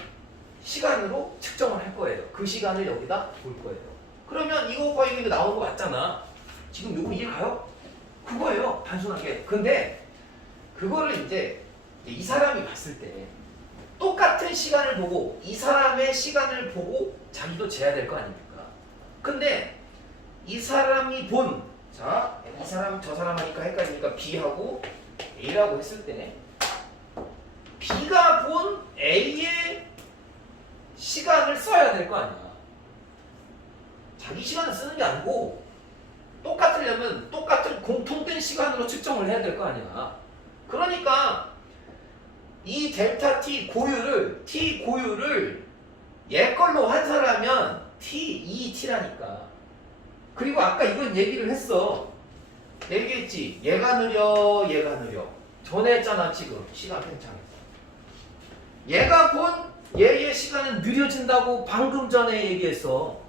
시간으로 측정을 할 거예요. 그 시간을 여기다 볼 거예요. 그러면 이거 곱하기 이거 나오는 거 맞잖아. 지금 요거 이해 가요? 그거예요. 단순하게. 근데 그거를 이제 이 사람이 봤을 때 똑같은 시간을 보고 이 사람의 시간을 보고 자기도 재야 될 거 아닙니까? 근데 이 사람이 본, 자, 이 사람 저 사람 하니까 헷갈리니까 B하고 A라고 했을 때 B가 본 A의 시간을 써야 될 거 아니야. 자기 시간을 쓰는 게 아니고 똑같으려면 똑같은 공통된 시간으로 측정을 해야 될 거 아니야. 그러니까 이 델타 T 고유를 T 고유를 얘 걸로 환산하면 T, 2T라니까. 그리고 아까 이건 얘기를 했어. 얘기했지. 얘가 느려, 얘가 느려. 전에 했잖아 지금 시간 팽창에서. 얘가 본 얘의 시간은 느려진다고 방금 전에 얘기했어.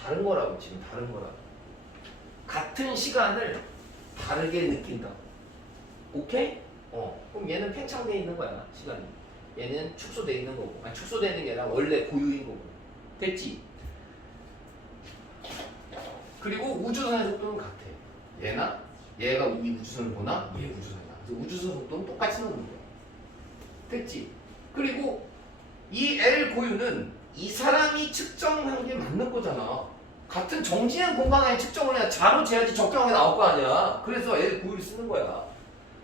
다른 거라고 지금 다른 거라고. 같은 시간을 다르게 느낀다고. 오케이? 그럼 얘는 팽창돼 있는 거야 시간이. 얘는 축소돼 있는 거고. 아니 축소되는 게 아니라 원래 고유인 거고. 됐지? 그리고 우주선의 속도는 같아. 얘나 얘가 이 우주선을 보나 얘 우주선이야. 그래서 우주선 속도는 똑같이 넣는 거야. 됐지? 그리고 이 L 고유는 이 사람이 측정한 게 맞는 거잖아. 같은 정지한 공간 안에 측정을 해야 자로 재야지 적정하게 나올 거 아니야. 그래서 L 고유를 쓰는 거야.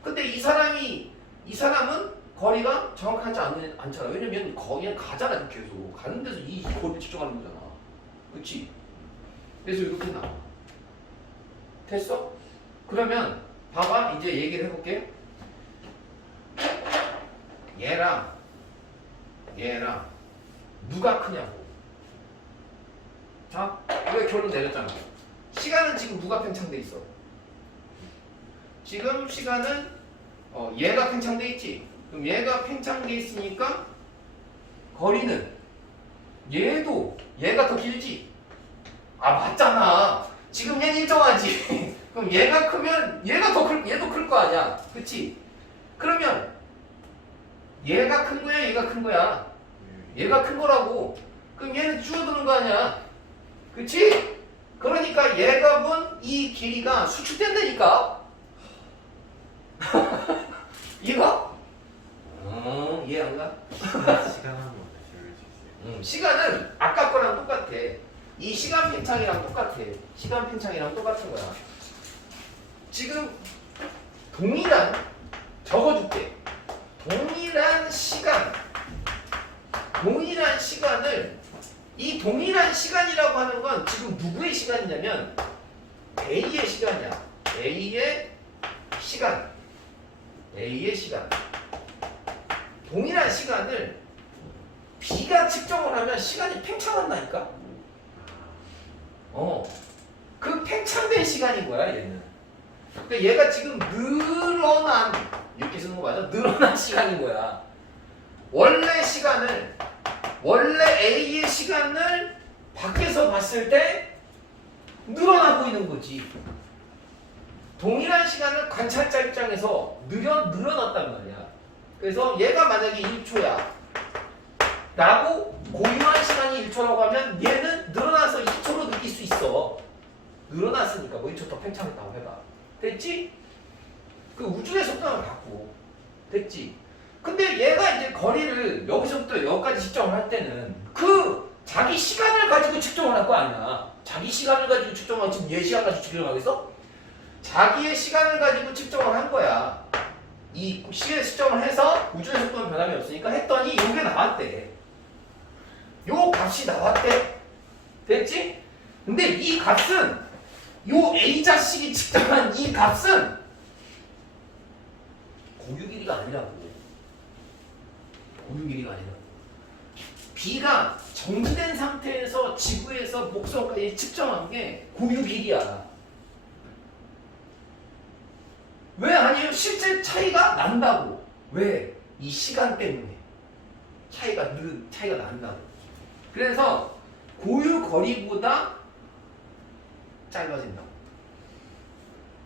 근데 이 사람은 거리가 정확하지 않잖아. 왜냐면 거기는 가잖아. 계속 가는 데서 이 거리를 측정하는 거잖아. 그치? 그래서 이렇게 나와. 됐어? 그러면 봐봐. 이제 얘기를 해볼게. 얘랑 누가 크냐고. 자, 우리가 결론 내렸잖아. 시간은 지금 누가 팽창돼 있어? 지금 시간은 얘가 팽창돼 있지. 그럼 얘가 팽창돼 있으니까 거리는 얘가 더 길지. 아 맞잖아. 지금 얘는 일정하지. 그럼 얘가 크면 얘도 클 거 아니야. 그치? 그러면 얘가 큰 거야, 얘가 큰 거야? 얘가 큰 거라고. 그럼 얘는 줄어드는 거 아니야. 그치? 그러니까 얘가 본 이 길이가 수축된다니까. 이해가? 이해 안 가? 시간 한 번 다시 알려주세요. 시간은 아까 거랑 똑같아. 이 시간 팽창이랑 똑같아. 시간 팽창이랑 똑같은 거야. 지금 동일한 적어줄게. 동일한 시간을 이 동일한 시간이라고 하는 건 지금 누구의 시간이냐면 A의 시간이야. A의 시간. 동일한 시간을 B가 측정을 하면 시간이 팽창한다니까. 그 팽창된 시간인 거야 얘는. 그러니까 얘가 지금 늘어난, 이렇게 쓰는 거 맞아? 늘어난 시간인 거야. 원래 A의 시간을 밖에서 봤을 때 늘어나 보이는 거지. 동일한 시간을 관찰자 입장에서 늘어났단 말이야. 그래서 얘가 만약에 1초야 라고 고유한 시간이 1초라고 하면 얘는 늘어나서 2초로 느낄 수 있어. 늘어났으니까 뭐 1초 더 팽창했다고 해봐. 됐지? 그 우주의 속도는 같고. 됐지? 근데 얘가 이제 거리를 여기서부터 여기까지 측정을 할 때는 그 자기 시간을 가지고 측정을 할 거 아니야. 자기 시간을 가지고 측정하고 지금 얘 시간 가지고 측정하겠어? 자기의 시간을 가지고 측정을 한 거야. 이 시에 측정을 해서 우주의 속도는 변함이 없으니까 했더니 이게 나왔대. 요 값이 나왔대. 됐지? 근데 이 값은 요 A 자식이 측정한 이 값은 고유 길이가 아니라고. 고유 길이가 아니라고. B가 정지된 상태에서 지구에서 목성까지 측정한 게 고유 길이야. 왜 아니에요? 실제 차이가 난다고. 왜? 이 시간 때문에 차이가 난다고. 그래서 고유 거리보다 짧아진다고.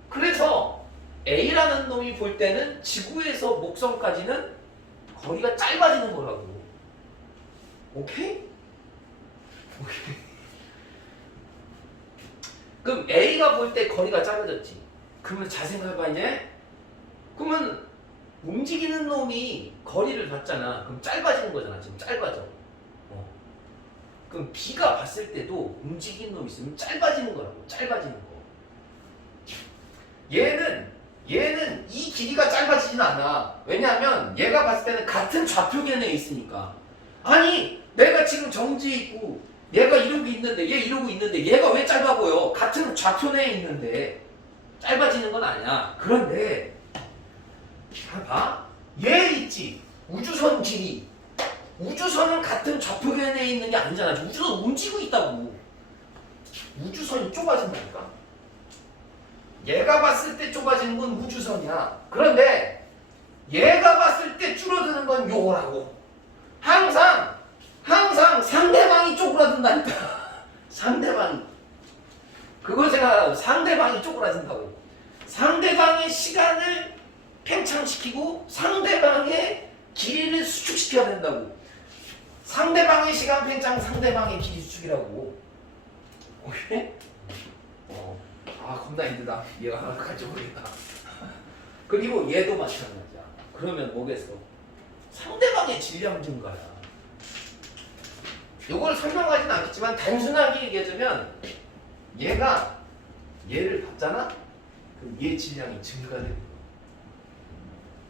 그래서 A라는 놈이 볼 때는 지구에서 목성까지는 거리가 짧아지는 거라고. 오케이? 오케이. 그럼 A가 볼 때 거리가 짧아졌지. 그러면 잘 생각해봐 이제. 그러면 움직이는 놈이 거리를 봤잖아. 그럼 짧아지는 거잖아. 지금 짧아져. 그럼 B가 봤을 때도 움직이는 놈이 있으면 짧아지는 거라고. 짧아지는 거. 얘는 이 길이가 짧아지진 않아. 왜냐하면 얘가 봤을 때는 같은 좌표견에 있으니까. 아니 내가 지금 정지해 있고 얘가 이러고 있는데 얘 이러고 있는데 얘가 왜 짧아 보여? 같은 좌표 내에 있는데 짧아지는 건 아니야. 그런데 봐. 얘 있지. 우주선 길이. 우주선은 같은 좌표견에 있는 게 아니잖아. 우주선 움직이고 있다고. 우주선이 좁아진다니까. 얘가 봤을 때 좁아지는 건 우주선이야. 그런데 얘가 봤을 때 줄어드는 건 요거라고. 항상 상대방이 쪼그라든다니까. 상대방이. 그걸 생각하라고. 상대방이 쪼그라든다고. 상대방의 시간을 팽창시키고 상대방의 길이를 수축시켜야 된다고. 상대방의 시간 팽창, 상대방의 길이 수축이라고. 오케이? 겁나 힘들다. 얘가 하나 가져오겠다. 그리고 얘도 마찬가지야. 그러면 뭐겠어? 상대방의 질량 증가야. 이걸 설명하진 않겠지만 단순하게 얘기하자면 얘가 얘를 봤잖아? 그럼 얘 질량이 증가되는 거야.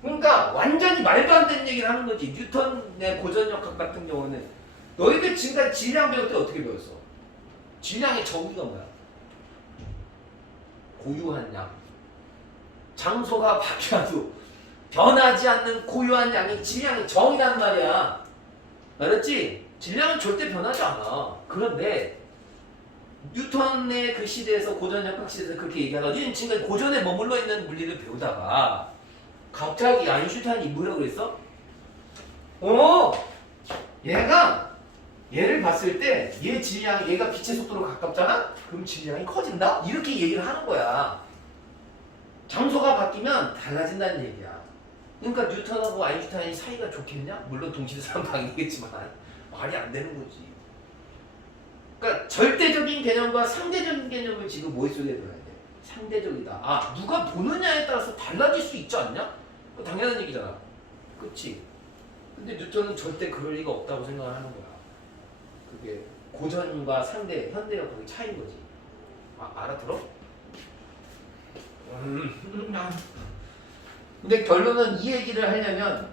그러니까 완전히 말도 안 되는 얘기를 하는 거지. 뉴턴의 고전역학 같은 경우는 너희들 지금까지 질량 배울 때 어떻게 배웠어? 질량의 정의가 뭐야? 고유한 양. 장소가 바뀌어도 변하지 않는 고유한 양이 질량의 정의란 말이야. 알았지? 질량은 절대 변하지 않아. 그런데 뉴턴의 그 시대에서 고전역학 시대에서 그렇게 얘기하다가 니는 지금까지 고전에 머물러 있는 물리를 배우다가 갑자기 아인슈타인이 뭐라고 그랬어? 얘를 봤을 때 얘 질량이 얘가 빛의 속도로 가깝잖아? 그럼 질량이 커진다? 이렇게 얘기를 하는 거야. 장소가 바뀌면 달라진다는 얘기야. 그러니까 뉴턴하고 아인슈타인이 사이가 좋겠냐? 물론 동시대상방이겠지만 말이 안 되는 거지. 그러니까 절대적인 개념과 상대적인 개념을 지금 머릿속에 들어야 돼. 상대적이다. 누가 보느냐에 따라서 달라질 수 있지 않냐? 그거 당연한 얘기잖아. 그치? 근데 뉴턴은 절대 그럴 리가 없다고 생각을 하는 거야. 그게 고전과 상대, 현대가 거의 차이인 거지. 알아들어? 근데 결론은 이 얘기를 하려면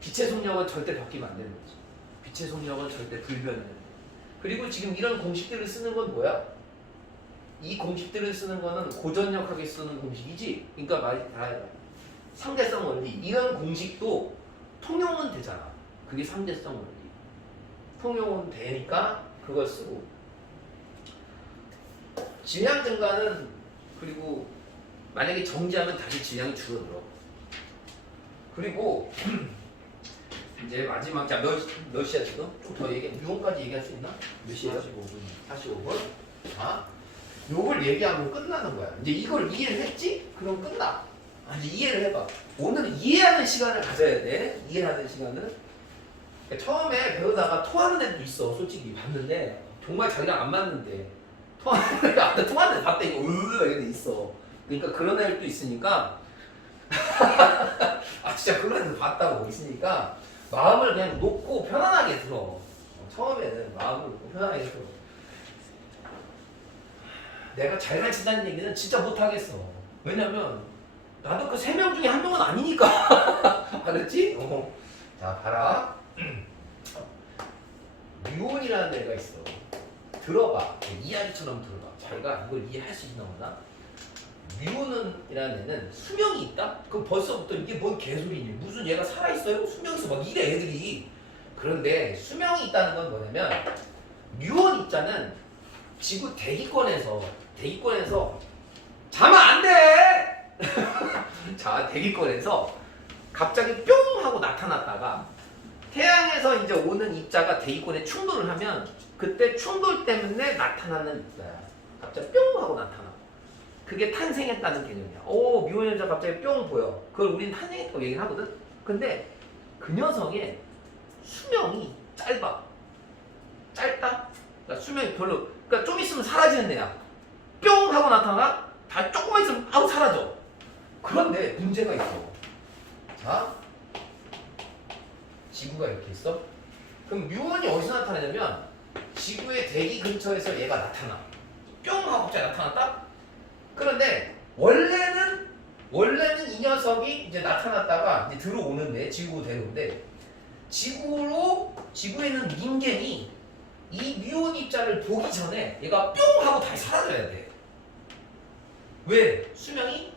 빛의 속력은 절대 바뀌면 안 되는 거지. 빛의 속력은 절대 불변해. 그리고 지금 이런 공식들을 쓰는 건 뭐야? 이 공식들을 쓰는 거는 고전역학에 쓰는 공식이지. 그러니까 말이 다 상대성 원리. 이런 공식도 통용은 되잖아. 그게 상대성 원리. 통용은 되니까 그걸 쓰고. 질량 증가는 그리고 만약에 정지하면 다시 질량이 줄어들어. 그리고 이제 마지막 몇 시야 지금? 좀 더 얘기해. 유언까지 얘기할 수 있나? 몇 시에요? 45분. 자, 요걸 얘기하면 끝나는 거야. 이제 이걸 이해를 했지? 그럼 끝나. 이제 이해를 해봐. 오늘은 이해하는 시간을 가져야 돼. 이해하는 시간을. 그러니까 처음에 배우다가 토하는 애도 있어. 솔직히 봤는데 정말 자기랑 안 맞는데 토하는 애를 봤다 이거 이런 애 있어. 그러니까 그런 애들도 있으니까 진짜 그런 애들 봤다고 있으니까 마음을 그냥 놓고 편안하게 들어. 처음에는 마음을 놓고 편안하게 들어. 내가 잘 가르친다는 얘기는 진짜 못하겠어. 왜냐면 나도 그 3명 중에 1명은 아니니까. 알았지? 자 봐라. 류온이라는 애가 있어. 들어봐. 이야기처럼 들어봐. 자기가 이걸 이해할 수 있나 보다. 류온이라는 애는 수명이 있다? 그럼 벌써부터 이게 뭔 개소리니? 무슨 얘가 살아있어요? 수명이 있어. 막 이래 애들이. 그런데 수명이 있다는 건 뭐냐면 류온 입자는 지구 대기권에서 자면 안 돼! 자, 대기권에서 갑자기 뿅 하고 나타났다가 태양에서 이제 오는 입자가 대기권에 충돌을 하면 그때 충돌 때문에 나타나는 입자야. 갑자기 뿅 하고 나타나. 그게 탄생했다는 개념이야. 뮤온 현상 갑자기 뿅 보여. 그걸 우린 탄생했다고 얘기를 하거든. 근데 그 녀석의 수명이 짧아. 짧다? 그러니까 수명이 별로. 그러니까 좀 있으면 사라지는 애야. 뿅 하고 나타나. 다 조금만 있으면 아우 사라져. 그런데 문제가 있어. 자, 지구가 이렇게 있어. 그럼 뮤온이 어디서 나타나냐면 지구의 대기 근처에서 얘가 나타나. 뿅 하고 갑자기 나타났다. 그런데 원래는 이 녀석이 이제 나타났다가 이제 들어오는데 지구로 데려오는데 지구에 있는 닌겐이 이 뮤온 입자를 보기 전에 얘가 뿅 하고 다시 사라져야 돼. 왜? 수명이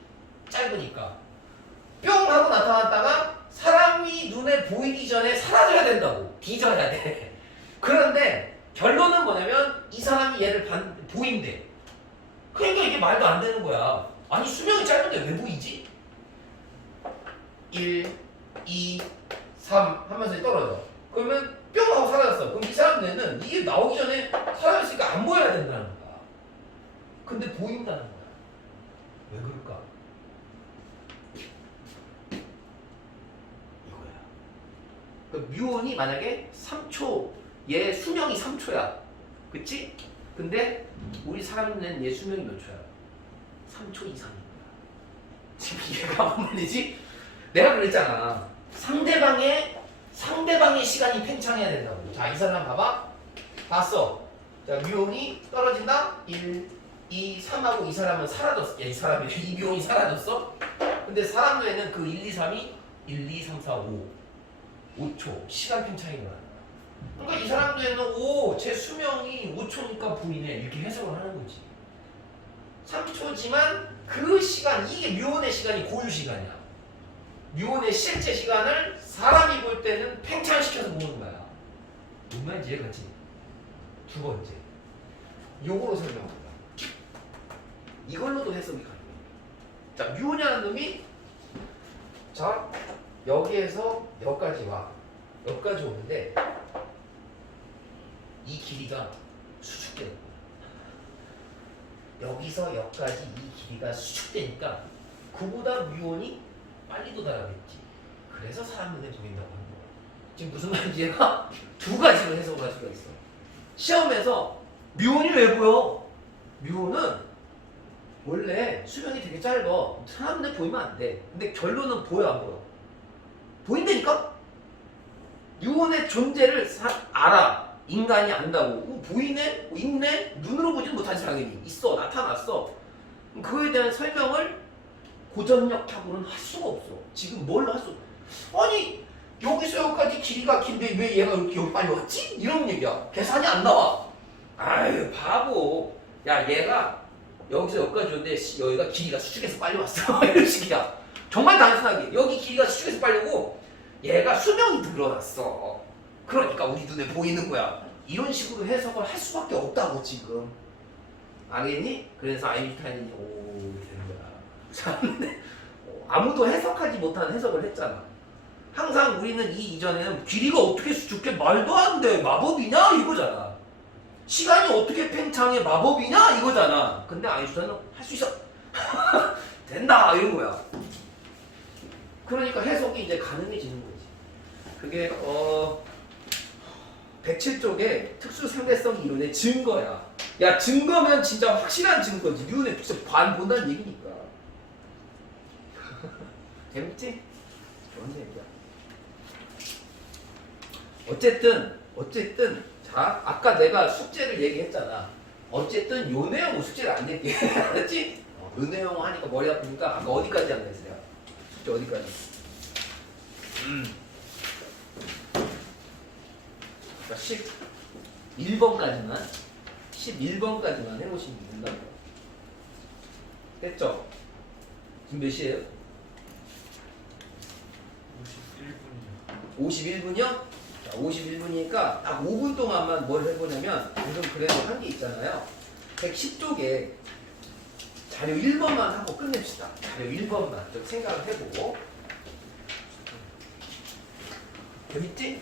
짧으니까. 뿅 하고 나타났다가 사람이 눈에 보이기 전에 사라져야 된다고. 뒤져야 돼. 그런데 결론은 뭐냐면 이 사람이 얘를 보인대. 그러니까 이게 말도 안 되는 거야. 아니 수명이 짧은데 왜 보이지? 1, 2, 3 하면서 떨어져. 그러면 뿅 하고 사라졌어. 그럼 이 사람 눈에는 이게 나오기 전에 사라졌으니까 안 보여야 된다는 거야. 근데 보인다는 거야. 왜 그럴까? 이거야. 그 뮤온이 만약에 3초, 얘 수명이 3초야. 그치? 근데 우리 사람 눈엔 얘 수명이 몇 초야? 3초 이상인 거야. 지금 이해가 안 말리지? 내가 그랬잖아. 상대방의 시간이 팽창해야 된다고. 자, 이 사람 봐봐. 봤어. 자, 뮤온이 떨어진다. 1, 2, 3하고 이 사람은 사라졌어. 이 사람이 이 뮤온이 사라졌어. 근데 사람 뇌에는 그 1, 2, 3이 1, 2, 3, 4, 5. 5초. 시간 팽창이 일어나는 거야. 그러니까 이 사람 뇌에는 제 수명이 5초니까 보이네. 이렇게 해석을 하는 거지. 3초지만 그 시간, 이게 뮤온의 시간이 고유 시간이야. 뮤온의 실제 시간을 사람이 볼 때는 팽창시켜서 보는 거야. 뭔 말인지 이해가지? 두 번째, 요거로 설명한다. 이걸로도 해석이 가능해. 자, 뮤온이라는 놈이 자 여기에서 여기까지 와. 여기까지 오는데 이 길이가 수축되는 거야. 여기서 여기까지 이 길이가 수축되니까 그보다 뮤온이 빨리 도달하겠지. 그래서 사람 눈에 보인다고 하는 거야. 지금 무슨 말인지 얘가 두 가지로 해석을 할 수가 있어. 시험에서 뮤온이 왜 보여? 뮤온은 원래 수명이 되게 짧아. 사람 눈에 보이면 안 돼. 근데 결론은 보여 안 보여? 보인다니까? 뮤온의 존재를 알아. 인간이 안다고. 보이네? 있네? 눈으로 보지는 못하지 당연히. 있어. 나타났어. 그거에 대한 설명을 고전력하고는 할 수가 없어. 지금 뭘 할 수? 아니 여기서 여기까지 길이가 긴데 왜 얘가 이렇게 여기 빨리 왔지? 이런 얘기야. 계산이 안 나와. 아유 바보. 야 얘가 여기서 여기까지 왔는데 여기가 길이가 수축해서 빨리 왔어. 이런 식이야. 정말 단순하게 여기 길이가 수축해서 빨리 오고 얘가 수명이 늘어났어. 그러니까 우리 눈에 보이는 거야. 이런 식으로 해석을 할 수밖에 없다고 지금. 알겠니? 그래서 아인슈타인이 되는 거야. 참, 아무도 해석하지 못한 해석을 했잖아. 항상 우리는 이 이전에는 길이가 어떻게 수축해? 말도 안 돼. 마법이냐? 이거잖아. 시간이 어떻게 팽창해? 마법이냐? 이거잖아. 근데 아인슈타인은 할 수 있어. 된다. 이런 거야. 그러니까 해석이 이제 가능해지는 거지. 그게 107쪽에 특수상대성 이론의 증거야. 야 증거면 진짜 확실한 증거지. 눈에 진짜 관 본다는 얘기니까. 재밌지? 좋은 얘기야. 어쨌든 자 아까 내가 숙제를 얘기했잖아. 어쨌든 요 내용은 숙제를 안 낼게. 알았지? 요 내용 하니까 머리 아프니까 아까 어디까지 한 거야? 숙제 어디까지? 그러니까 11번까지만 해보시면 된다고. 됐죠? 지금 몇 시에요? 51분이요? 자, 51분이니까 딱 5분 동안만 뭘 해보냐면 요즘 그래도 한 게 있잖아요. 110쪽에 자료 1번만 하고 끝냅시다. 자료 1번만 좀 생각을 해보고. 재밌지?